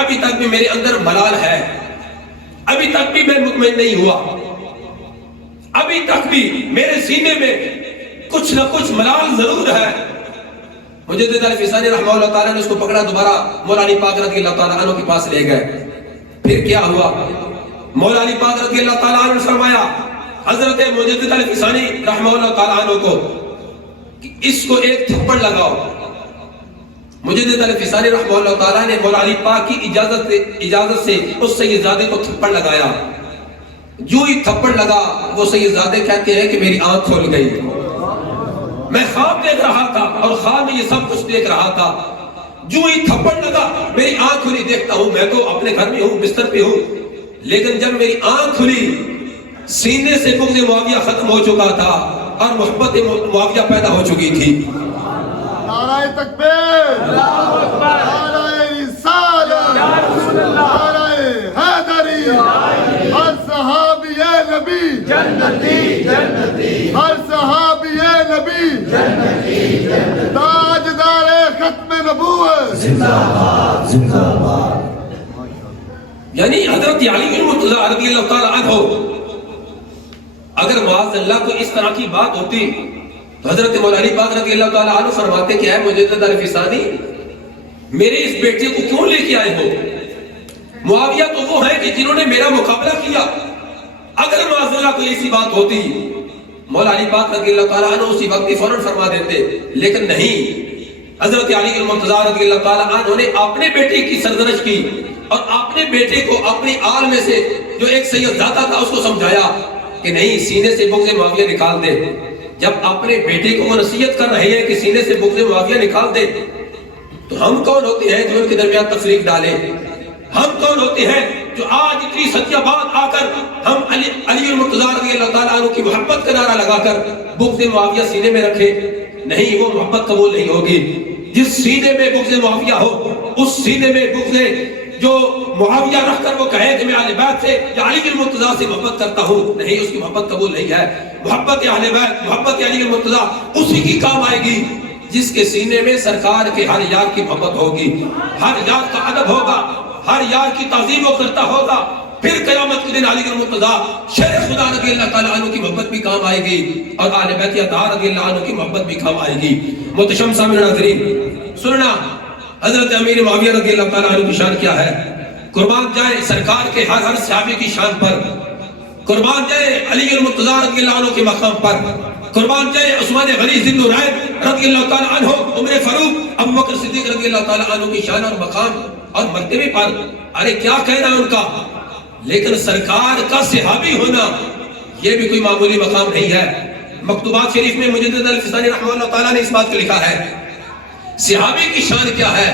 ابھی تک بھی میرے اندر ملال ہے، ابھی تک بھی میں مطمئن نہیں ہوا، ابھی تک بھی میرے سینے میں کچھ نہ کچھ ملال ضرور ہے۔ مجدد الفسانی رحمہ اللہ تعالیٰ نے اس کو پکڑا، دوبارہ مولا علی پاک رضی اللہ تعالیٰ عنہ کے پاس لے گئے۔ پھر کیا ہوا؟ مولا علی پاک رضی اللہ تعالیٰ عنہ نے فرمایا حضرت مجدد الفسانی رحمہ اللہ تعالیٰ عنہ کو کہ اس کو ایک تھپڑ لگاؤ۔ مجدد الفسانی رحمہ اللہ تعالیٰ نے مولا علی پاک کی اجازت سے اس سید زادے کو تھپڑ لگایا۔ جو ہی تھپڑ لگا وہ سید زادے کہتے ہیں کہ میری آنکھ کھل گئی، میں خواب دیکھ رہا تھا اور خواب میں یہ سب کچھ دیکھ رہا تھا، جو ہی تھپڑ لگا میری آنکھ کھلی، دیکھتا ہوں میں تو اپنے گھر میں ہوں، بستر پہ ہوں، لیکن جب میری آنکھ کھلی سینے سے بغض معاویہ ختم ہو چکا تھا اور محبت معاویہ پیدا ہو چکی تھی۔ نعرہ تکبیر، نعرہ رسالت، نعرہ حیدری، ہر صحابی نبی جنتی جنتی، ہر صحابی نبی جنتی جنتی، تاجدار ختم نبوت زندہ باد زندہ باد۔ یعنی حضرت علی المرتضیٰ رضی اللہ تعالیٰ عنہ اگر معاذ اللہ کو اس طرح کی بات ہوتی تو حضرت مولا علی پاک رضی اللہ تعالیٰ عنہ فرماتے کہ اے مجدد الفسانی میرے اس بیٹے کو کیوں لے کے آئے ہو؟ معاویہ تو وہ ہیں کہ جنہوں نے میرا مقابلہ کیا، اگر معاذ اللہ کو ایسی بات ہوتی مولا علی پاک رضی اللہ تعالیٰ عنہ اسی وقت فوراً فرما دیتے، لیکن نہیں، حضرت علی المرتضیٰ رضی اللہ تعالیٰ عنہ نے اپنے بیٹے کی سرزنش کی اور اپنے بیٹے کو اپنی آل میں سے جو ایک سید زادہ تھا اس کو سمجھایا کہ نہیں، سینے سے بغض معاویہ نکال دے۔ جب اپنے بیٹے کو وہ نصیحت کر رہے ہیں کہ سینے سے بغض معاویہ نکال دے تو ہم کون ہوتے ہیں جو ان کے درمیان تفریق ڈالیں؟ ہم کون ہوتے ہیں جو آج اتنی صدیہ بعد آ کر ہم علی المرتضیٰ رضی اللہ تعالیٰ عنہ کی محبت کا نعرہ لگا کر بغض معاویہ سینے میں رکھے؟ نہیں، وہ محبت قبول نہیں ہوگی۔ جس سینے میں بغض معاویہ ہو اس سینے میں بغض جو معاویہ رکھ کر وہ کہے کہ میں اہل بیت سے یا علی المرتضیٰ سے محبت کرتا ہوں، نہیں، اس کی محبت قبول نہیں ہے۔ محبت اہل بیت، محبت علی المرتضیٰ اسی کی کام آئے گی جس کے سینے میں سرکار کے ہر یار کی محبت ہوگی، ہر یار کا ادب ہوگا، ہر یار کی تعظیم و کرتا ہوگا۔ پھر قیامت کے دن علی المرتضیٰ شیر خدا رضی اللہ تعالیٰ عنہ کی محبت بھی کام آئے گی اور اہل بیت اطہار رضی اللہ عنہ کی محبت بھی کام آئے گی۔ محتشم سامعین ناظرین، سننا حضرت امیر معاویہ رضی اللہ تعالیٰ عنہ کی شان کیا ہے۔ قربان جائے سرکار کے ہر صحابی کی شان پر، قربان جائے علی المرتضیٰ رضی اللہ عنہ کے مقام پر، قربان جائے عثمان غنی ذی النورین رضی اللہ تعالیٰ عنہ، عمر فاروق، ابو بکر صدیق رضی اللہ تعالیٰ عنہ کی شان اور مقام اور مرتبے پر ارے کیا کہنا ان کا، لیکن سرکار کا صحابی ہونا یہ بھی کوئی معمولی مقام نہیں ہے۔ مکتوبات شریف میں مجدد الفسانی رحمہ اللہ تعالیٰ نے اس بات کو لکھا ہے، صحابی کی شان کیا ہے۔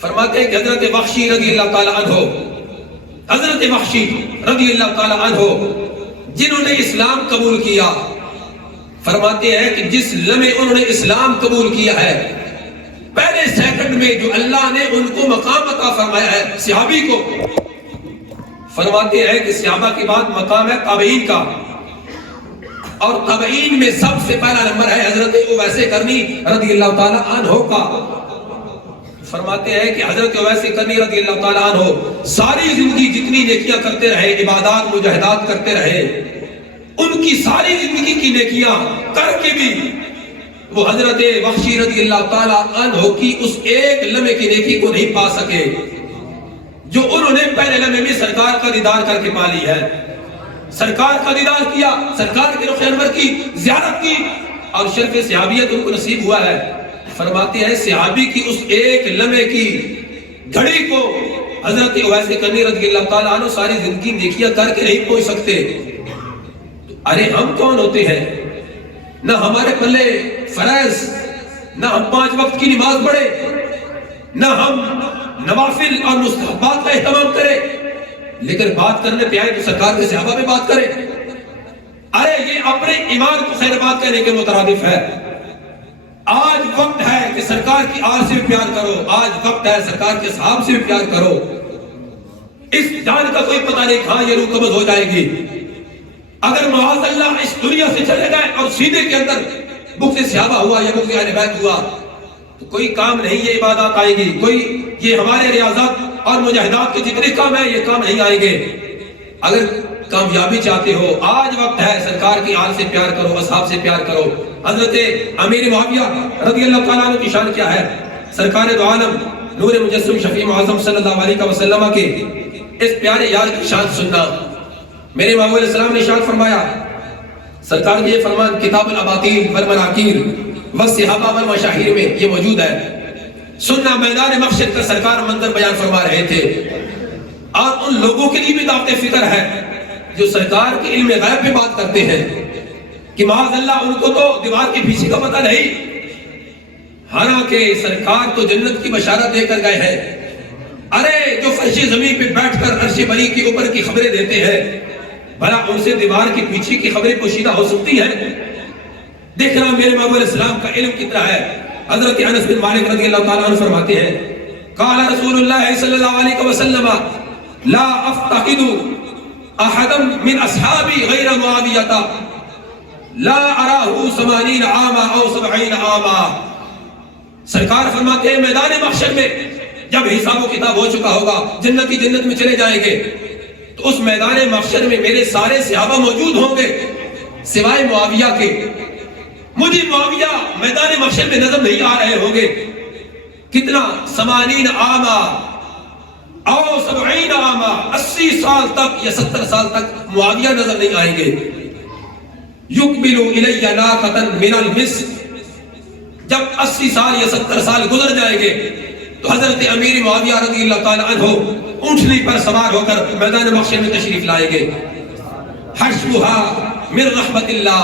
فرماتے ہیں کہ حضرت وحشی رضی اللہ تعالیٰ عنہ، حضرت وحشی رضی اللہ تعالیٰ عنہ جنہوں نے اسلام قبول کیا، فرماتے ہیں کہ جس لمحے انہوں نے اسلام قبول کیا ہے پہلے سیکنڈ میں جو اللہ نے ان کو مقام عطا فرمایا ہے صحابی کو، فرماتے ہیں کہ صحابہ کے بعد مقام ہے تابعین کا، اور تابعین میں سب سے پہلا نمبر ہے حضرت اویس کرنی رضی اللہ تعالیٰ عنہ کا۔ فرماتے ہیں کہ حضرت اویس کرنی رضی اللہ تعالیٰ عنہ ساری زندگی جتنی نیکیاں کرتے رہے، عبادات مجاہدات کرتے رہے، ان کی ساری زندگی کی نیکیاں کر کے بھی وہ حضرت وحشی رضی اللہ تعالیٰ عنہ کی اس ایک لمحے کی نیکی کو نہیں پا سکے جو انہوں نے پہلے لمحے میں سرکار کا دیدار کر کے پا لی ہے۔ سرکار کا دیدار کیا، سرکار کے رخ انور کی زیارت کی اور شرف صحابیت ان کو نصیب ہوا ہے۔ فرماتے ہیں صحابی کی اس ایک لمحے کی گھڑی کو حضرت اویس کرنی رضی اللہ تعالیٰ عنہ ساری زندگی نیکیاں کر کے نہیں پہنچ سکتے۔ ارے ہم کون ہوتے ہیں، نہ ہمارے پلے فرائض، نہ ہم 5 وقت کی نماز پڑھے، نہ ہم نوافل اور مستحبات کا اہتمام کرے، لیکن بات کرنے پہ آئے تو سرکار کے صحابہ پہ بات کرے۔ ارے یہ اپنے ایمان کو خیر بات کہنے کے مترادف ہے۔ آج وقت ہے کہ سرکار کی آل سے بھی پیار کرو، آج وقت ہے سرکار کے صحابہ سے بھی پیار کرو۔ اس جان کا کوئی پتہ نہیں کہاں یہ روح قبض ہو جائے گی۔ اگر معاذ اللہ اس دنیا سے چلے گئے اور سینے کے اندر بغض صحابہ ہوا یا بغض اہل بیت ہوا تو کوئی کام نہیں یہ عبادات آئے گی، کوئی یہ ہمارے ریاضات اور مجاہدات کے جتنے کام ہیں یہ کام نہیں آئیں گے۔ اگر کامیابی چاہتے ہو آج وقت ہے، سرکار کی آل سے پیار کرو، اصحاب سے پیار کرو۔ حضرت امیر معاویہ رضی اللہ تعالیٰ عنہ کی شان کیا ہے۔ سرکار دو عالم نور مجسم شفیع معظم صلی اللہ علیہ وسلم کے اس پیارے یار کی شان سننا۔ میرے محبوب علیہ السلام نے ارشاد فرمایا، سرکار کے یہ فرمان کتاب الاباطیل والمناکیر والصحابہ والمشاہیر میں یہ موجود ہے۔ سننا میدان محشر کا سرکار منظر بیان فرما رہے تھے اور ان لوگوں کے لیے بھی دعوت فکر ہے جو سرکار کے علم غیب پہ بات کرتے ہیں کہ معاذ اللہ ان کو تو دیوار کے پیچھے کا پتہ نہیں، حالانکہ سرکار تو جنت کی بشارت دے کر گئے ہیں۔ ارے جو فرش زمین پہ بیٹھ کر عرش بری کے اوپر کی خبریں دیتے ہیں، بھلا ان سے دیوار کے پیچھے کی خبریں پوشیدہ ہو سکتی ہیں؟ دیکھنا میرے محبوب علیہ السلام کا علم کتنا ہے۔ حضرت انس بن مالک رضی اللہ تعالیٰ عنہ فرماتے ہیں، قال رسول اللہ صلی اللہ علیہ وسلم لا افتقد احدا من اصحابی غیر معاویہ لا اراہ 80 عاما او 70 عاما۔ سرکار فرماتے ہیں میدان محشر میں جب حساب و کتاب ہو چکا ہوگا، جنتی جنت میں چلے جائیں گے، تو اس میدان محشر میں میرے سارے صحابہ موجود ہوں گے سوائے معاویہ کے۔ مجھے معاویہ میدان محشر میں نظر نہیں آ رہے ہوں گے۔ کتنا 80 عاما او 70 عاما، 80 سال تک یا 70 سال تک معاویہ نظر نہیں آئیں گے۔ یقبل الی ناقۃ من المسک، جب 80 سال یا 70 سال گزر جائیں گے تو حضرت امیر معاویہ رضی اللہ تعالیٰ عنہ اونٹنی پر سوار ہو کر میدان محشر میں تشریف لائیں گے۔ حشوها من رحمت اللہ،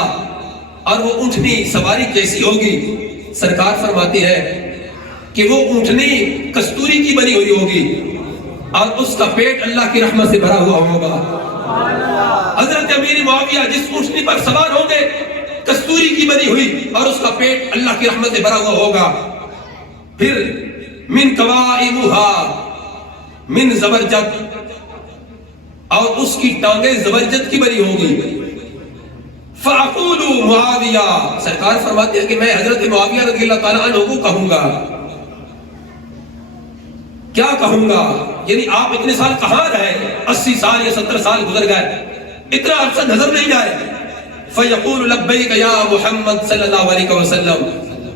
اور وہ اونٹنی سواری کیسی ہوگی؟ سرکار فرماتے ہیں کہ وہ اونٹنی کستوری کی بنی ہوئی ہوگی اور اس کا پیٹ اللہ کی رحمت سے بھرا ہوا ہوگا۔ حضرت امیر معاویہ جس اونٹنی پر سوار ہوں گے کستوری کی بنی ہوئی اور اس کا پیٹ اللہ کی رحمت سے بھرا ہوا ہوگا۔ پھر من قوائمها من زبرجد، اور اس کی ٹانگیں زبرجد کی بنی ہوں گی. فَأَقُولُ معاویہ، سرکار فرماتے ہیں کہ میں حضرت معاویہ رضی اللہ تعالیٰ عنہ کو کہوں گا. کیا کہوں گا؟ یعنی آپ اتنے سال کہاں رہے؟ 80 سال یا 70 سال گزر گئے، اتنا عرصہ نظر نہیں آئے. فَيَقُولُ لَبَّيْكَ يَا مُحَمَّدْ صلی اللہ علیہ وسلم،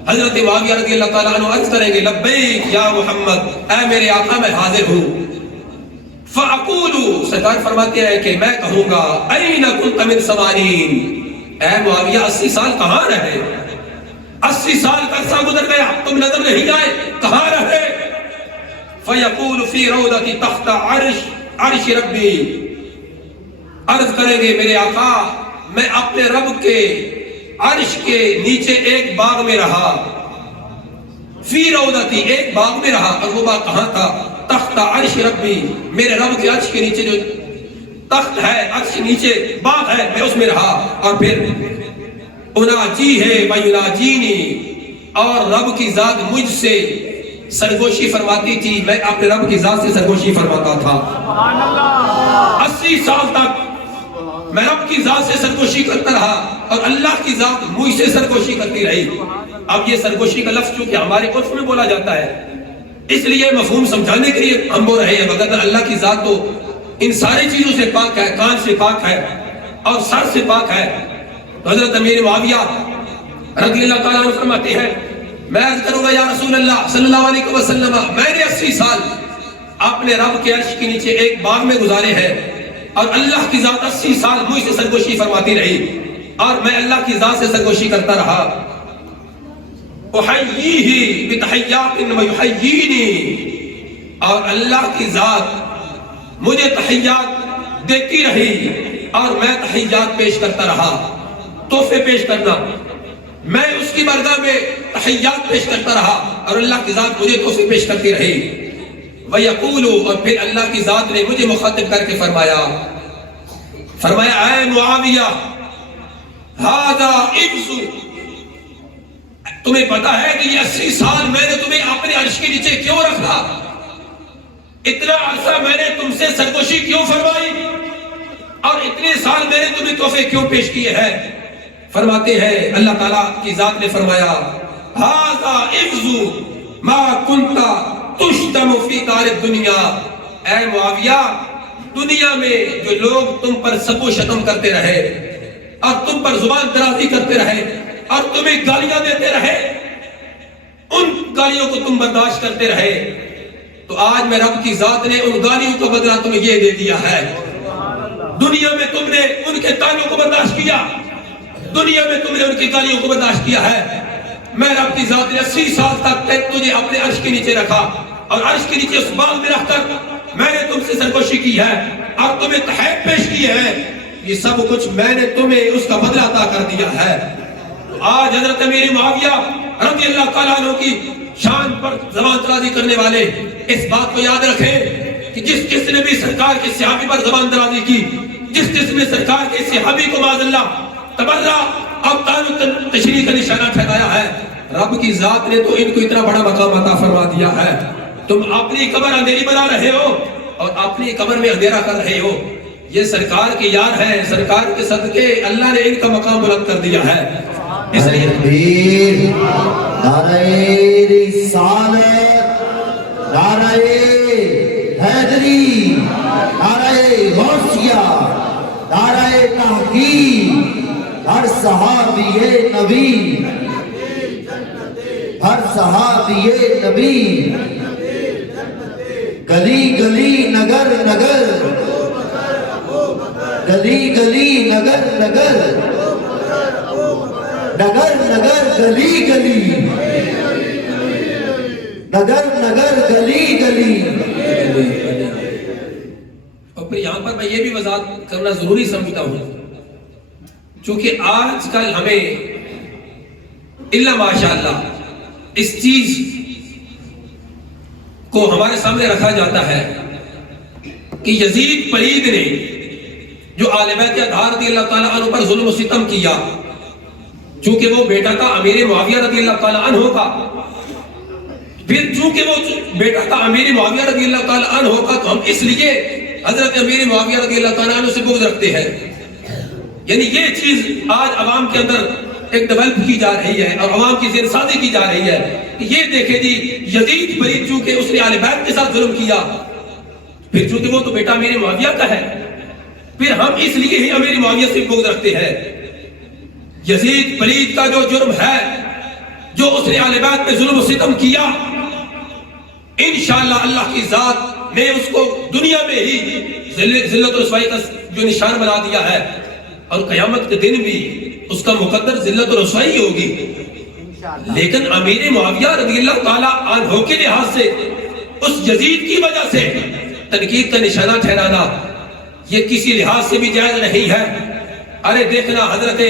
حضرت معاویہ رضی اللہ تعالیٰ عنہ عرض کریں گے لبیک یا محمد، اے میرے آقا میں حاضر ہوں. فَأَقُولُ، سرکار فرماتے ہیں کہ میں کہوں گا أَيْنَ كُنْتَ مِنْ ثَمَانِينَ، اے معاویہ 80 سال کہاں رہے؟ 80 سال کا عرصہ گزر گیا، تم نظر نہیں آئے، کہاں رہے؟ فَيَقُولُ فِي رَوْضَةِ تَحْتَ عَرْشِ رَبِّي، عرض کریں گے میرے آقا میں اپنے رب کے عرش کے نیچے ایک باغ میں رہا. فی روضتی، ایک باغ میں رہا، اور وہ باغ کہاں تھا؟ تحت عرش ربی، میرے رب کے عرش کے نیچے جو تخت ہے، عرش کے نیچے باغ ہے، میں اس میں رہا. اور پھر اناجی ہے ویناجینی، اور رب کی ذات مجھ سے سرگوشی فرماتی تھی، میں اپنے رب کی ذات سے سرگوشی فرماتا تھا. 80 سال تک میں رب کی ذات سے سرگوشی کرتا رہا اور اللہ کی ذات مجھ سے سرگوشی کرتی رہی. اب یہ سرگوشی کا لفظ چونکہ ہمارے عرف میں بولا جاتا ہے، اس لیے مفہوم سمجھانے کے لیے ہم بول رہے ہیں، مگر اللہ کی ذات تو ان ساری چیزوں سے پاک ہے، کان سے پاک ہے اور سر سے پاک ہے. حضرت امیر معاویہ رضی اللہ تعالیٰ عنہ فرماتے ہیں میں عرض کروں گا یا رسول اللہ صلی اللہ علیہ وسلم، میں نے 80 سال اپنے رب کے عرش کے نیچے ایک باغ میں گزارے ہیں، اور اللہ کی ذات 80 سال مجھ سے سرگوشی فرماتی رہی، اور میں اللہ کی ذات سے سرگوشی کرتا رہا. احییہ بتحیات ویحیینی، اور اللہ کی ذات مجھے تحیات دیتی رہی اور میں تحیات پیش کرتا رہا. تحفے پیش کرنا، میں اس کی بارگاہ میں تحیات پیش کرتا رہا اور اللہ کی ذات مجھے تحفے پیش کرتی رہی. وَيَقُولُ، اور پھر اللہ کی ذات نے مجھے مخاطب کر کے فرمایا اے معاویہ هَذَا عِبْزُ، تمہیں پتا ہے کہ یہ 80 سال میں نے تمہیں اپنے عرش کے نیچے کیوں رکھا؟ اتنا عرصہ میں نے تم سے سرگوشی کیوں فرمائی؟ اور اتنے سال میں نے تمہیں تحفے کیوں پیش کیے ہیں؟ فرماتے ہیں اللہ تعالیٰ کی ذات نے فرمایا هَذَا عِبْزُ مَا كُنْتَ تُشْتَمُ فِي دَارِ الدُّنْيَا، اے معاویہ دنیا میں جو لوگ تم پر سب و شتم کرتے رہے اور تم پر زبان درازی کرتے رہے اور تمہیں گالیاں دیتے رہے، ان گالیوں کو تم برداشت کرتے رہے، تو آج میں رب کی ذات نے ان گالیوں کا بدلہ تمہیں یہ دے دیا ہے. دنیا میں تم نے ان کے تانوں کو برداشت کیا، دنیا میں تم نے ان کی گالیوں کو برداشت کیا ہے، میں رب کی ذات نے 80 سال تک تجھے اپنے عرش کے نیچے رکھا اور عرش کے نیچے اس باغ میں رکھ کر میں نے تم سے سرگوشی کی ہے اور تمہیں تحائف پیش کیے ہیں. یہ سب کچھ میں نے تمہیں اس کا بدلہ عطا کر دیا ہے. آج حضرت امیر معاویہ رضی اللہ تعالیٰ عنہ کی شان پر زبان درازی کرنے والے اس بات کو یاد رکھیں کہ جس نے بھی سرکار کے صحابی پر زبان درازی کی، جس نے سرکار کے صحابی کو معاذ اللہ تبرہ اور تعین تشریح کا نشانہ ٹھہرایا ہے، رب کی ذات نے تو ان کو اتنا بڑا مقام عطا فرما دیا ہے. تم اپنی قبر اندھیری بنا رہے ہو اور اپنی قبر میں اندھیرا کر رہے ہو. یہ سرکار کے یار ہیں، سرکار کے صدقے اللہ نے ان کا مقام بلند کر دیا ہے. اس لیے نعرہ رسالت، نعرہ حیدری، نعرہ غوثیہ، نعرہ تحقیق، ہر صحابی نبی، ہر صحابی نبی، گلی گلی نگر نگر، گلی گلی نگر نگر، نگر نگر گلی گلی، نگر نگر گلی گلی. اور پھر یہاں پر میں یہ بھی وضاحت کرنا ضروری سمجھتا ہوں، چونکہ آج کل ہمیں الا ماشاءاللہ اس چیز کو ہمارے سامنے رکھا جاتا ہے کہ یزید پلید نے جو آل بیت اطہار رضی اللہ تعالیٰ عنہ پر ظلم و ستم کیا، چونکہ وہ بیٹا تھا امیر معاویہ رضی اللہ تعالیٰ عنہ کا، پھر چونکہ وہ بیٹا تھا امیر معاویہ رضی اللہ تعالیٰ عنہ کا، تو ہم اس لیے حضرت امیر معاویہ رضی اللہ تعالیٰ عنہ سے بغض رکھتے ہیں. یعنی یہ چیز آج عوام کے اندر ایک ڈیولپ کی جا رہی ہے اور عوام کی ذہن سازی کی جا رہی ہے. یہ دیکھیں جی، یزید پلید چونکہ اس نے آل بیت کے ساتھ ظلم کیا، پھر چونکہ وہ تو بیٹا امیر معاویہ کا ہے، پھر ہم اس لیے ہی امیر معاویہ سے بغض رکھتے ہیں. یزید پلید کا جو جرم ہے، جو اس نے آل بیت پہ ظلم و ستم کیا، انشاءاللہ اللہ کی ذات نے اس کو دنیا میں ہی ذلت و رسوائی کا جو نشان بنا دیا ہے، اور قیامت کے دن بھی اس کا مقدر ذلت و رسوائی ہوگی. لیکن امیر معاویہ رضی اللہ تعالیٰ عنہ کے لحاظ سے اس یزید کی وجہ سے تنقید کا نشانہ ٹھہرانا یہ کسی لحاظ سے بھی جائز نہیں ہے. ارے دیکھنا حضرت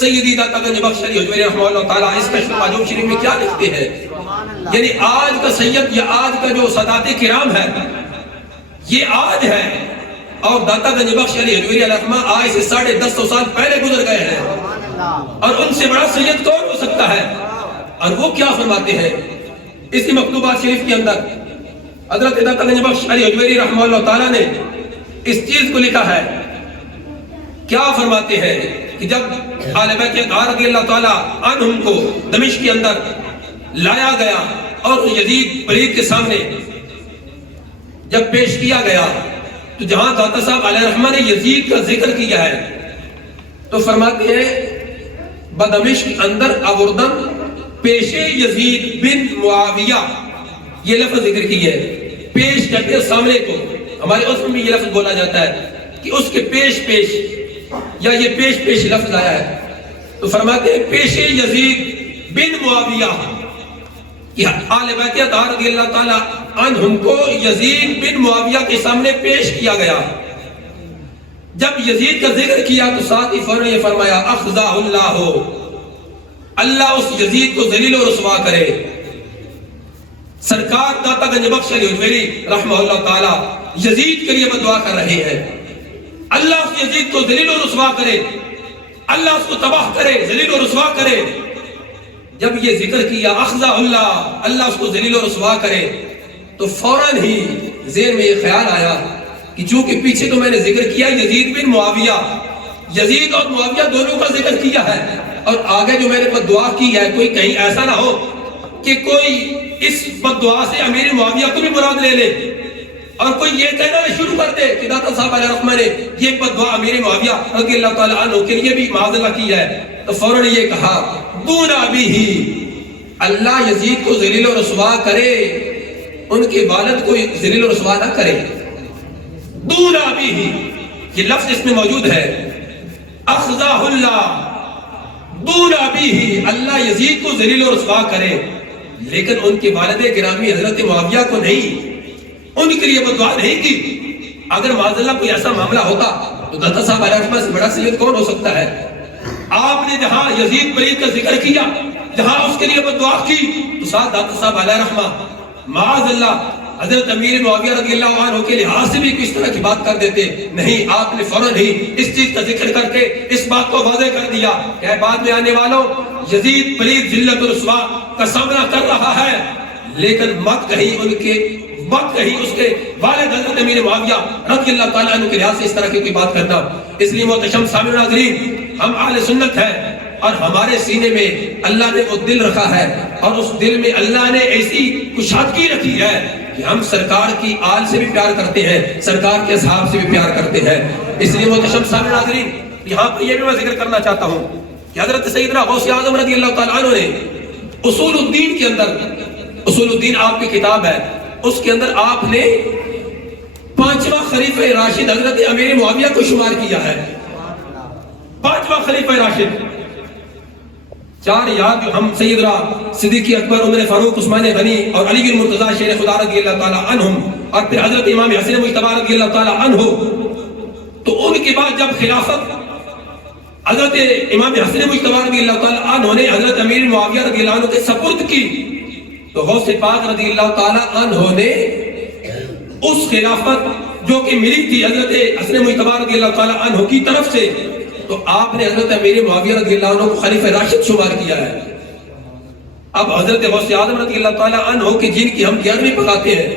سیدی داتا گنج بخش علی حجویری رحمہ اللہ تعالیٰ اس کا معجم شریف میں کیا لکھتے ہیں. یعنی آج کا سید یا آج کا جو سادات کرام ہے یہ آج ہے، اور داتا گنج بخش علی حجویری علیہ الرحمہ آج سے 1050 سال پہلے گزر گئے ہیں، اور ان سے بڑا سید کون ہو سکتا ہے. اور وہ کیا فرماتے ہیں اسی مکتوبات شریف کے اندر؟ حضرت داتا گنج بخش علی حجویری رحمہ اللہ تعالیٰ نے اس چیز کو لکھا ہے. کیا فرماتے ہیں کہ جب آل بیت اطہار رضی اللہ تعالیٰ عنہم کو دمشق کے اندر لایا گیا اور یزید پلید کے سامنے جب پیش کیا گیا، تو جہاں داتا صاحب علیہ الرحمہ نے یزید کا ذکر کیا ہے تو فرماتے ہیں بدمشق اندر آوردن پیش یزید بن معاویہ، یہ لفظ ذکر کی ہے. پیش کہتے ہیں سامنے کو، ہمارے عرف میں یہ لفظ بولا جاتا ہے کہ اس کے پیش یا یہ پیش لفظ آیا ہے. تو فرماتے ہیں پیش یزید بن معاویہ، کہ آل بیت اطہار رضی اللہ تعالیٰ عنہم کو یزید بن معاویہ کے سامنے پیش کیا گیا. جب یزید کا ذکر کیا تو ساتھ ہی فوراً یہ فرمایا اخزا اللہ، اللہ اس یزید کو ذلیل و رسوا کرے. سرکار داتا گنج بخش علی حجویری رحمہ اللہ تعالیٰ یزید کے لیے بدعا کر رہے ہیں، اللہ اس یزید کو ذلیل و رسوا کرے، اللہ اس کو تباہ کرے، ذلیل و رسوا کرے. جب یہ ذکر کیا اخزا اللہ، اللہ اس کو ذلیل و رسوا کرے، تو فوراً ہی ذہن میں یہ خیال آیا کہ چونکہ پیچھے تو میں نے ذکر کیا یزید بن معاویہ، یزید اور معاویہ دونوں کا ذکر کیا ہے، اور آگے جو میں نے بددعا کی ہے کوئی کہیں ایسا نہ ہو کہ کوئی اس بددعا سے امیر معاویہ کو بھی مراد لے لے اور کوئی یہ کہنا شروع کر دے کہ داتا صاحب علیہ الرحمہ نے یہ بددعا امیر معاویہ رضی اللہ تعالیٰ عنہ کے لیے بھی معاذ اللہ کی ہے. تو فوراً یہ کہا دون ابیہ، اللہ یزید کو ذلیل و رسوا کرے، ان کے والد کو ذلیل و رسوا نہ کرے. دون ابیہ یہ لفظ اس میں موجود ہے، اخزا اللہ دون ابیہ، اللہ یزید کو ذلیل و رسوا کرے، لیکن ان کے والد گرامی حضرت معاویہ کو نہیں، ان کے لیے بددعا نہیں کی. اگر معاذ اللہ کوئی ایسا معاملہ ہوتا تو داتا صاحب علیہ الرحمہ سے بڑا سید کون ہو سکتا ہے؟ آپ نے جہاں یزید پلید کا ذکر کیا، جہاں اس کے لیے بددعا کی، تو ساتھ داتا صاحب علیہ الرحمہ معاذ اللہ حضرت امیر معاویہ رضی اللہ عنہ کے لحاظ سے بھی کس طرح کی بات کر دیتے. نہیں، آپ نے فوراً ہی اس چیز کا ذکر کر کے اس بات کو واضح کر دیا کہ بعد میں آنے والوں یزید پلید ذلت و رسوا کا سامنا کر رہا ہے، لیکن مت کہیں اس کے والد حضرت امیر معاویہ رضی اللہ تعالیٰ عنہ کے لحاظ سے اس طرح کی کوئی بات کرنا. اس لیے محتشم سامع ناظرین، ہم اہل سنت ہیں اور ہمارے سینے میں اللہ نے وہ دل رکھا ہے، اور اس دل میں اللہ نے ایسی کشادگی رکھی ہے کہ ہم سرکار کی آل سے بھی پیار کرتے ہیں، سرکار کے اصحاب سے بھی پیار کرتے ہیں. اس لیے محتشم سامع ناظرین، یہاں پر یہ بھی میں ذکر کرنا چاہتا ہوں کہ حضرت سیدنا غوث اعظم رضی اللہ تعالیٰ عنہ نے اصول الدین کے اندر، اصول الدین آپ کی کتاب ہے، اس کے اندر آپ نے 5واں خلیفہ راشد حضرت امیر معاویہ کو شمار کیا ہے. 5واں خلیفہ راشد، 4 یاد جو ہم سیدنا صدیق اکبر، عمر فاروق، عثمان غنی اور علی المرتضی شیر خدا رضی اللہ تعالیٰ عنہم، اور پھر حضرت امام حسن مجتبی رضی اللہ تعالیٰ عنہ. تو ان کے بعد جب خلافت حضرت امام حسن مجتبی رضی اللہ تعالیٰ عنہ نے حضرت امیر معاویہ رضی اللہ عنہ کے سپرد کی، تو غوث پاک رضی اللہ تعالیٰ عنہ نے اس خلافت جو کہ ملی تھی حضرت حسن مجتبی رضی اللہ تعالیٰ عنہ کی طرف سے، تو آپ نے حضرت امیر معاویہ رضی اللہ عنہ کو خلیفہ راشد شمار کیا ہے. اب حضرت غوث اعظم رضی اللہ تعالیٰ عنہ کی جن کی ہم 11ویں پکاتے ہیں،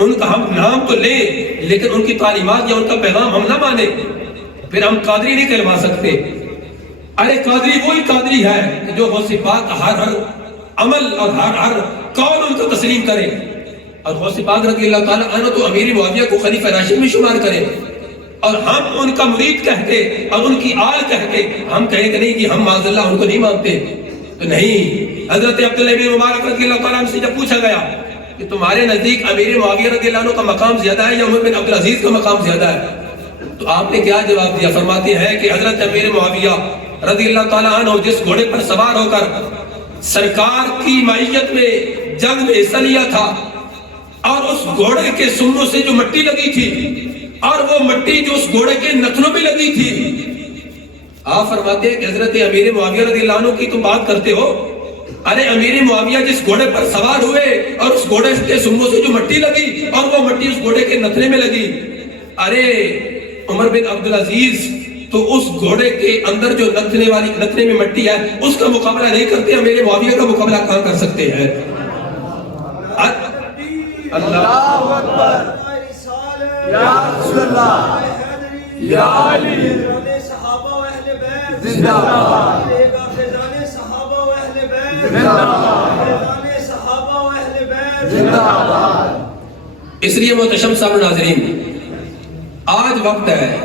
ان کا ہم نام تو لیں لیکن ان کی تعلیمات یا ان کا پیغام ہم نہ مانیں، پھر ہم قادری نہیں کہلوا سکتے۔ ارے قادری وہی قادری ہے جو غوث پاک کا ہر عمل اور ہر قول ان کو تسلیم کرے، اور غوث پاک رضی اللہ تعالیٰ عنہ تو امیر معاویہ کو خلیفہ راشد میں شمار کرے، اور ہم ان کا مرید کہہ کے اور ان کی آل کہہ کے ہم کہیں کہ نہیں کہ ہم معاذ اللہ ان کو نہیں مانتے، تو نہیں۔ حضرت عبداللہ بن مبارک رضی اللہ تعالیٰ عنہ سے جب پوچھا گیا کہ تمہارے نزدیک امیر معاویہ رضی اللہ عنہ کا مقام زیادہ ہے یا عمر بن عبدالعزیز کا مقام زیادہ ہے، تو آپ نے کیا جواب دیا؟ فرماتے ہیں کہ حضرت امیر معاویہ رضی اللہ تعالیٰ عنہ جس گھوڑے پر سوار ہو کر سرکار کی معیت میں جنگ میں حصہ لیا تھا، اور اس گھوڑے کے سنوں سے جو مٹی لگی تھی اور وہ مٹی جو اس گھوڑے کے نتنوں میں لگی تھی، آپ فرماتے ہیں کہ حضرت امیر معاویہ رضی اللہ عنہ کی تم بات کرتے ہو، ارے امیر معاویہ جس گھوڑے پر سوار ہوئے اور اس گھوڑے کے سنوں سے جو مٹی لگی اور وہ مٹی اس گھوڑے کے نتنے میں لگی، ارے عمر بن عبدالعزیز تو اس گھوڑے کے اندر جو نتنے میں مٹی ہے اس کا مقابلہ نہیں کرتے، امیر معاویہ کا مقابلہ کہاں کر سکتے ہیں؟ اللہ اکبر، یا رسول اللہ، یا علی، صحابہ و اہل بیت زندہ باد، فیضان صحابہ و اہل بیت زندہ باد، فیضان صحابہ و اہل بیت زندہ باد۔ اس لیے محتشم صاحب ناظرین، آج وقت ہے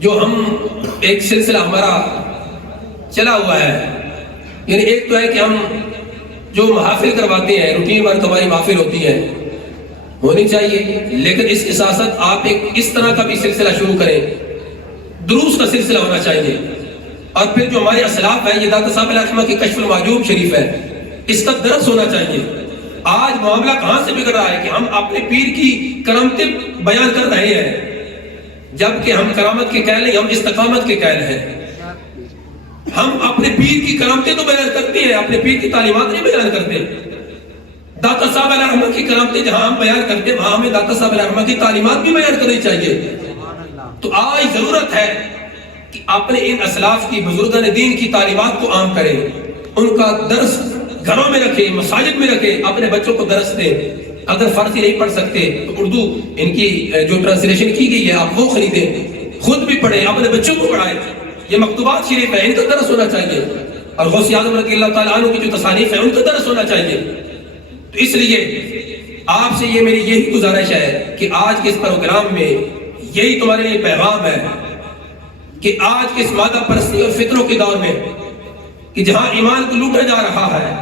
جو ہم ایک سلسلہ ہمارا چلا ہوا ہے، یعنی ایک تو ہے کہ ہم جو محافل کرواتے ہیں، روٹین ورک ہماری محافل ہوتی ہے، ہونی چاہیے، لیکن اس کے ساتھ ساتھ آپ ایک اس طرح کا بھی سلسلہ شروع کریں، دروس کا سلسلہ ہونا چاہیے، اور پھر جو ہمارے اسلاف ہیں، یہ داتا صاحب الرحمہ کی کشف المعجوب شریف ہے، اس کا درس ہونا چاہیے۔ آج معاملہ کہاں سے بگڑ رہا ہے کہ ہم اپنے پیر کی کرامتیں بیان کر رہے ہیں، جبکہ ہم کرامت کے قائل نہیں، ہم استقامت کے قائل ہیں۔ ہم اپنے پیر کی کرامتیں تو بیان کرتے ہیں، اپنے پیر کی تعلیمات نہیں بیان کرتے۔ داتا صاحب الرحمہ کی کرامتیں جہاں ہم بیان کرتے ہیں، وہاں ہمیں داتا صاحب الرحمہ کی تعلیمات بھی بیان کرنی چاہیے۔ تو آج ضرورت ہے کہ اپنے ان اسلاف کی، بزرگان دین کی تعلیمات کو عام کریں، ان کا درس گھروں میں رکھیں، مساجد میں رکھیں، اپنے بچوں کو درس دیں۔ اگر فارسی نہیں پڑھ سکتے تو اردو ان کی جو ٹرانسلیشن کی گئی ہے آپ وہ خریدیں، خود بھی پڑھیں، اپنے بچوں کو پڑھائیں۔ یہ مکتوبات شریف ہے، ان کا درس ہونا چاہیے، اور غوث اعظم رضی اللہ تعالیٰ عنہ کی جو تصانیف ہے ان کا درس ہونا چاہیے۔ تو اس لیے آپ سے یہ میری یہی گزارش ہے کہ آج کے اس پروگرام میں یہی تمہارے لیے پیغام ہے کہ آج کے اس مادہ پرستی اور فطروں کے دور میں کہ جہاں ایمان کو لوٹا جا رہا ہے،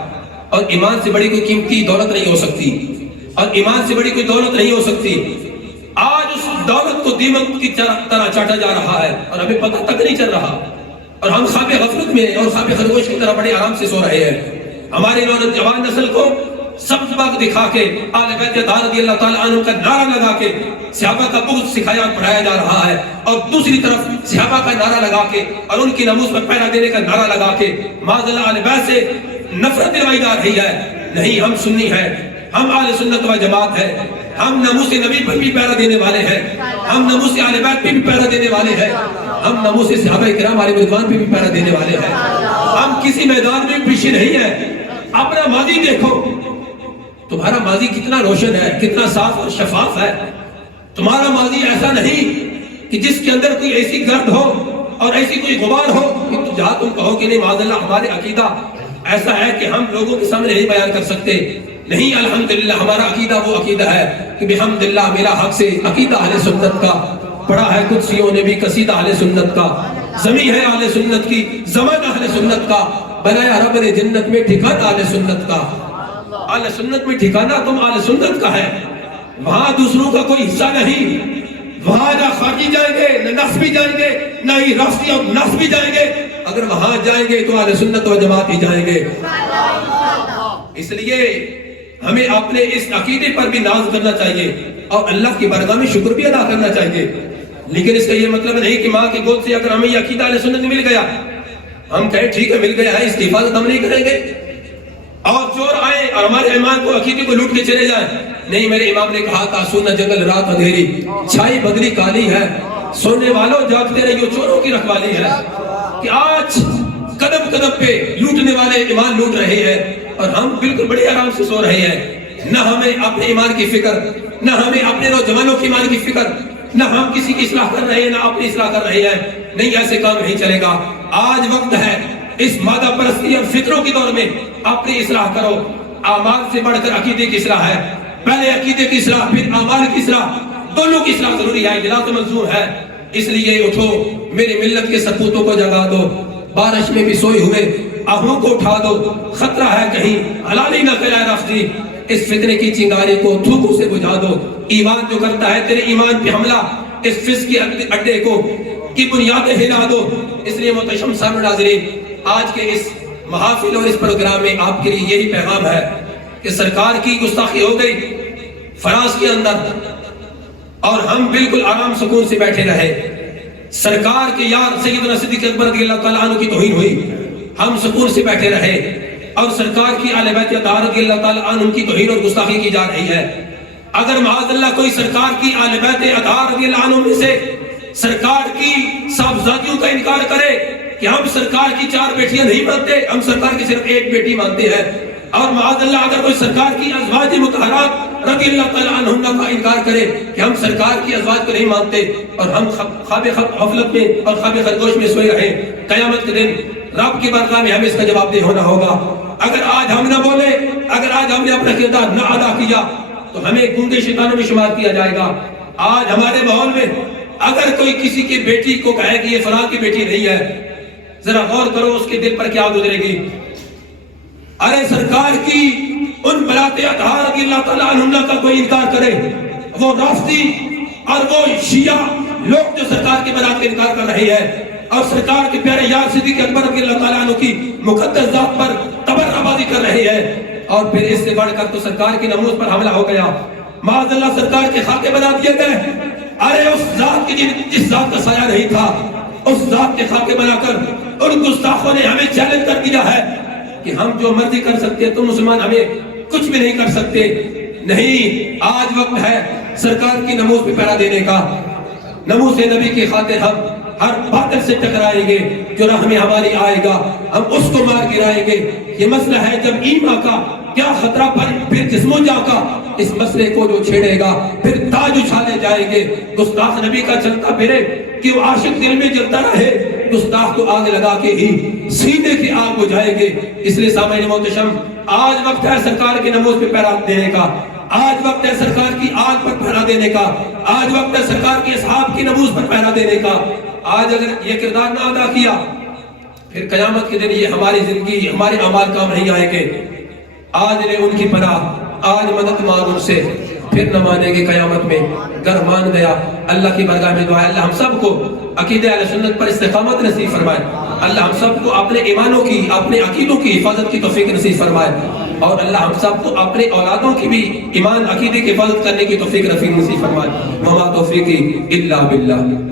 اور ایمان سے بڑی کوئی قیمتی دولت نہیں ہو سکتی، اور ایمان سے بڑی کوئی دولت نہیں ہو سکتی، آج اس دولت کو دیمک کی طرح چاٹا جا رہا ہے اور ہمیں پتہ تک نہیں چل رہا، اور ہم خواب غفلت میں اور خواب خرگوش کی طرح بڑے آرام سے سو رہے ہیں۔ ہماری نوجوان نسل کو سبز باغ دکھا کے، آل بیت اطہار رضی اللہ تعالیٰ عنہ کا نعرہ لگا کے صحابہ کا بغض سکھایا پڑھایا جا رہا ہے، اور دوسری طرف صحابہ کا نعرہ لگا کے اور ان کی ناموس پر پہرا دینے کا نعرہ لگا کے معاذ اللہ آل بیت سے نفرت دلوائی جا رہی ہے۔ نہیں، ہم سنی ہیں، ہم اہل سنت و جماعت ہیں، ہم ناموس نبی پر بھی پہرا دینے والے ہیں، ہم ناموس اہل بیت پہ بھی پہرا دینے والے ہیں، ہم ناموس صحابہ کرام علیہ رضوان پہ بھی پہرا دینے والے ہیں۔ ہم کسی میدان میں پیچھے نہیں ہیں۔ اپنا ماضی دیکھو، تمہارا ماضی کتنا روشن ہے، کتنا صاف اور شفاف ہے۔ تمہارا ماضی ایسا نہیں کہ جس کے اندر کوئی ایسی گرد ہو اور ایسی کوئی غبار ہو کہ جہاں تم کہو کہ نہیں معاذ اللہ ہمارے عقیدہ ایسا ہے کہ ہم لوگوں کے سامنے نہیں بیان کر سکتے۔ نہیں، الحمدللہ ہمارا عقیدہ وہ عقیدہ ہے کہ بحمدللہ میرا حق سے عقیدہ اہل سنت کا پڑھا ہے، قدسیوں نے بھی قصیدہ اہل سنت کا، زمین ہے اہل سنت کی، زمان اہل سنت کا، بنایا رب نے جنت میں ٹھکانہ اہل سنت کا۔ اہل سنت میں ٹھکانہ تم اہل سنت کا ہے، وہاں دوسروں کا کوئی حصہ نہیں، وہاں نہ خارجی جائیں گے، نہ نسبی جائیں گے، نہ ہی رفضی اور نسبی جائیں گے۔ اگر وہاں جائیں گے تو اہل سنت و جماعت ہی جائیں گے۔ اس لیے ہمیں اپنے اس عقیدے پر بھی ناز کرنا چاہیے اور اللہ کی بارگاہ میں شکر بھی ادا کرنا چاہیے، لیکن اس کا یہ مطلب نہیں کہ ماں کی گود سے اگر ہمیں یہ عقیدہ اہل سنت مل گیا ہم کہیں ٹھیک ہے مل گیا ہے، اس کی حفاظت ہم نہیں کریں گے، اور چور آئے اور ہمارے ایمان کو عقیدے کو لوٹ کے چلے جائیں۔ نہیں، میرے امام نے کہا تھا سونا جنگل رات اندھیری، چھائی بدلی کالی ہے، سونے والوں جاگتے رہیو چوروں کی رکھوالی ہے۔ کہ آج قدم قدم پہ لوٹنے والے ایمان لوٹ رہے ہیں اور ہم بالکل بڑے آرام سے سو رہے ہیں. نہ ہمیں اپنے ایمان کی فکر، نہ ہمیں اپنے نوجوانوں کے ایمان کی فکر، نہ ہم کسی کی اصلاح کر رہے ہیں، نہ اپنی اصلاح کر رہے ہیں. نہیں، ایسے کام نہیں چلے گا. آج وقت ہے اس مادہ پرستی اور فکروں کے دور میں اپنی اصلاح کرو. اعمال سے بڑھ کر عقیدے کی اصلاح ہے. پہلے عقیدے کی اصلاح، پھر اعمال کی اصلاح، دونوں کی اصلاح ضروری ہے. اجلاس منظور ہے، اس لیے اٹھو، میری ملت کے سپوتوں کو جگا دو. بارش میں بھی سوئے ہوئے آہوں کو اٹھا دو. خطرہ ہے کہیں حلالی نہ کرائے رفتی. اس فتنے کی چنگاری کو تھوکوں سے بجھا دو. ایمان جو کرتا ہے تیرے ایمان پہ حملہ، اس فسق کے اڈے کو کی بنیادیں ہلا دو. اس لیے محترم سامعین ناظرین، آج کے اس محافل اور اس پروگرام میں آپ کے لیے یہی پیغام ہے کہ سرکار کی گستاخی ہو گئی فرانس کے اندر اور ہم بالکل آرام سکون سے بیٹھے رہے. سرکار کے یار سیدنا صدیق اکبر رضی اللہ تعالیٰ عنہ کی توہین ہوئی، ہم سکون سے بیٹھے رہے. اور سرکار کی اہل بیت اطہار رضی اللہ تعالیٰ عنہ کی توہین اور گستاخی کی جا رہی ہے. اگر معاذ اللہ کوئی سرکار کی اہل بیت اطہار رضی اللہ عنہ میں سے سرکار کی صاحبزادیوں کا انکار کرے کہ ہم سرکار کی 4 بیٹیاں نہیں مانتے، ہم سرکار کی صرف 1 بیٹی مانتے ہیں، اور معاذ اللہ اگر کوئی سرکار کی ازواج مطہرات رضی اللہ تعالیٰ عنہ کا انکار کرے کہ ہم سرکار کی ازواج کو نہیں مانتے اور ہم خواب غفلت میں اور خواب خرگوش میں سوئے رہے، قیامت کے دن رب کی بارگاہ میں ہمیں اس کا جواب دہ ہونا ہوگا. اگر آج ہم نہ بولے، اگر آج ہم نے اپنا کردار نہ ادا کیا تو ہمیں گونگے شیطانوں میں شمار کیا جائے گا. آج ہمارے ماحول میں اگر کوئی کسی کی بیٹی کو کہے کہ یہ فلاں کی بیٹی نہیں ہے، ذرا غور کرو اس کے دل پر کیا گزرے گی. ارے سرکار کی ان بنات اطہار رضی اللہ تعالیٰ عنہ کا کوئی انکار کرے، وہ رافضی اور وہ شیعہ لوگ جو سرکار کی بنات کا انکار کر رہے ہیں اور سرکار کے پیارے یار صدیق اکبر رضی اللہ تعالیٰ عنہ کی مقدس ذات پر تبرہ بازی کر رہے ہیں، اور پھر اس سے بڑھ کر تو سرکار کی ناموس پر حملہ ہو گیا. معاذ اللہ سرکار کے خاکے بنا دیے گئے. ارے اس ذات کی جس ذات کا سایہ نہیں تھا، اس ذات کے خاکے بنا کر ان گستاخوں نے ہمیں چیلنج کر دیا ہے کہ ہم جو مرضی کر سکتے ہیں، تم مسلمان ہمیں کچھ بھی نہیں کر سکتے. نہیں، آج وقت ہے سرکار کی ناموس پہ پہرا دینے کا. ناموس نبی کی خاطر ہم ہر باطل سے ٹکرائیں گے جو راہ میں ہماری آئے گا، ہم اس کو مار گرائیں گے. یہ مسئلہ ہے جب ایمان کا کیا خطرہ پر پھر جسم و جاں کا، اس مسئلے کو جو چھیڑے گا پھر تاج اچھالے جائیں گے. گستاخ نبی کا چلتا پھرے کہ وہ عاشق دل میں جلتا رہے، گستاخ کو آگ لگا کے ہی سینے کی آگ بجھائیں گے. اس لیے سامعین محترم، آج وقت ہے سرکار کے ناموس پہ پہرا دینے کا. آج وقت ہے سرکار کی آگ پر پہرا دینے کا. آج وقت ہے سرکار کے اصحاب کی ناموس پر پہرا دینے کا. آج اگر یہ کردار نہ ادا کیا پھر قیامت کے دن یہ ہماری زندگی، ہمارے اعمال کام نہیں آئیں گے. آج لے ان کی پناہ، آج مدد مانگ ان سے، پھر نہ مانیں گے قیامت میں. گر مان گیا. اللہ کی بارگاہ میں دعا ہے اللہ ہم سب کو عقیدہ اہل سنت پر استقامت نصیب فرمائے. اللہ ہم سب کو اپنے ایمانوں کی، اپنے عقیدوں کی حفاظت کی توفیق نصیب فرمائے، اور اللہ ہم سب کو اپنے اولادوں کی بھی ایمان عقیدے کی حفاظت کرنے کی توفیق نصیب فرمائے. وما توفیقی الا باللہ.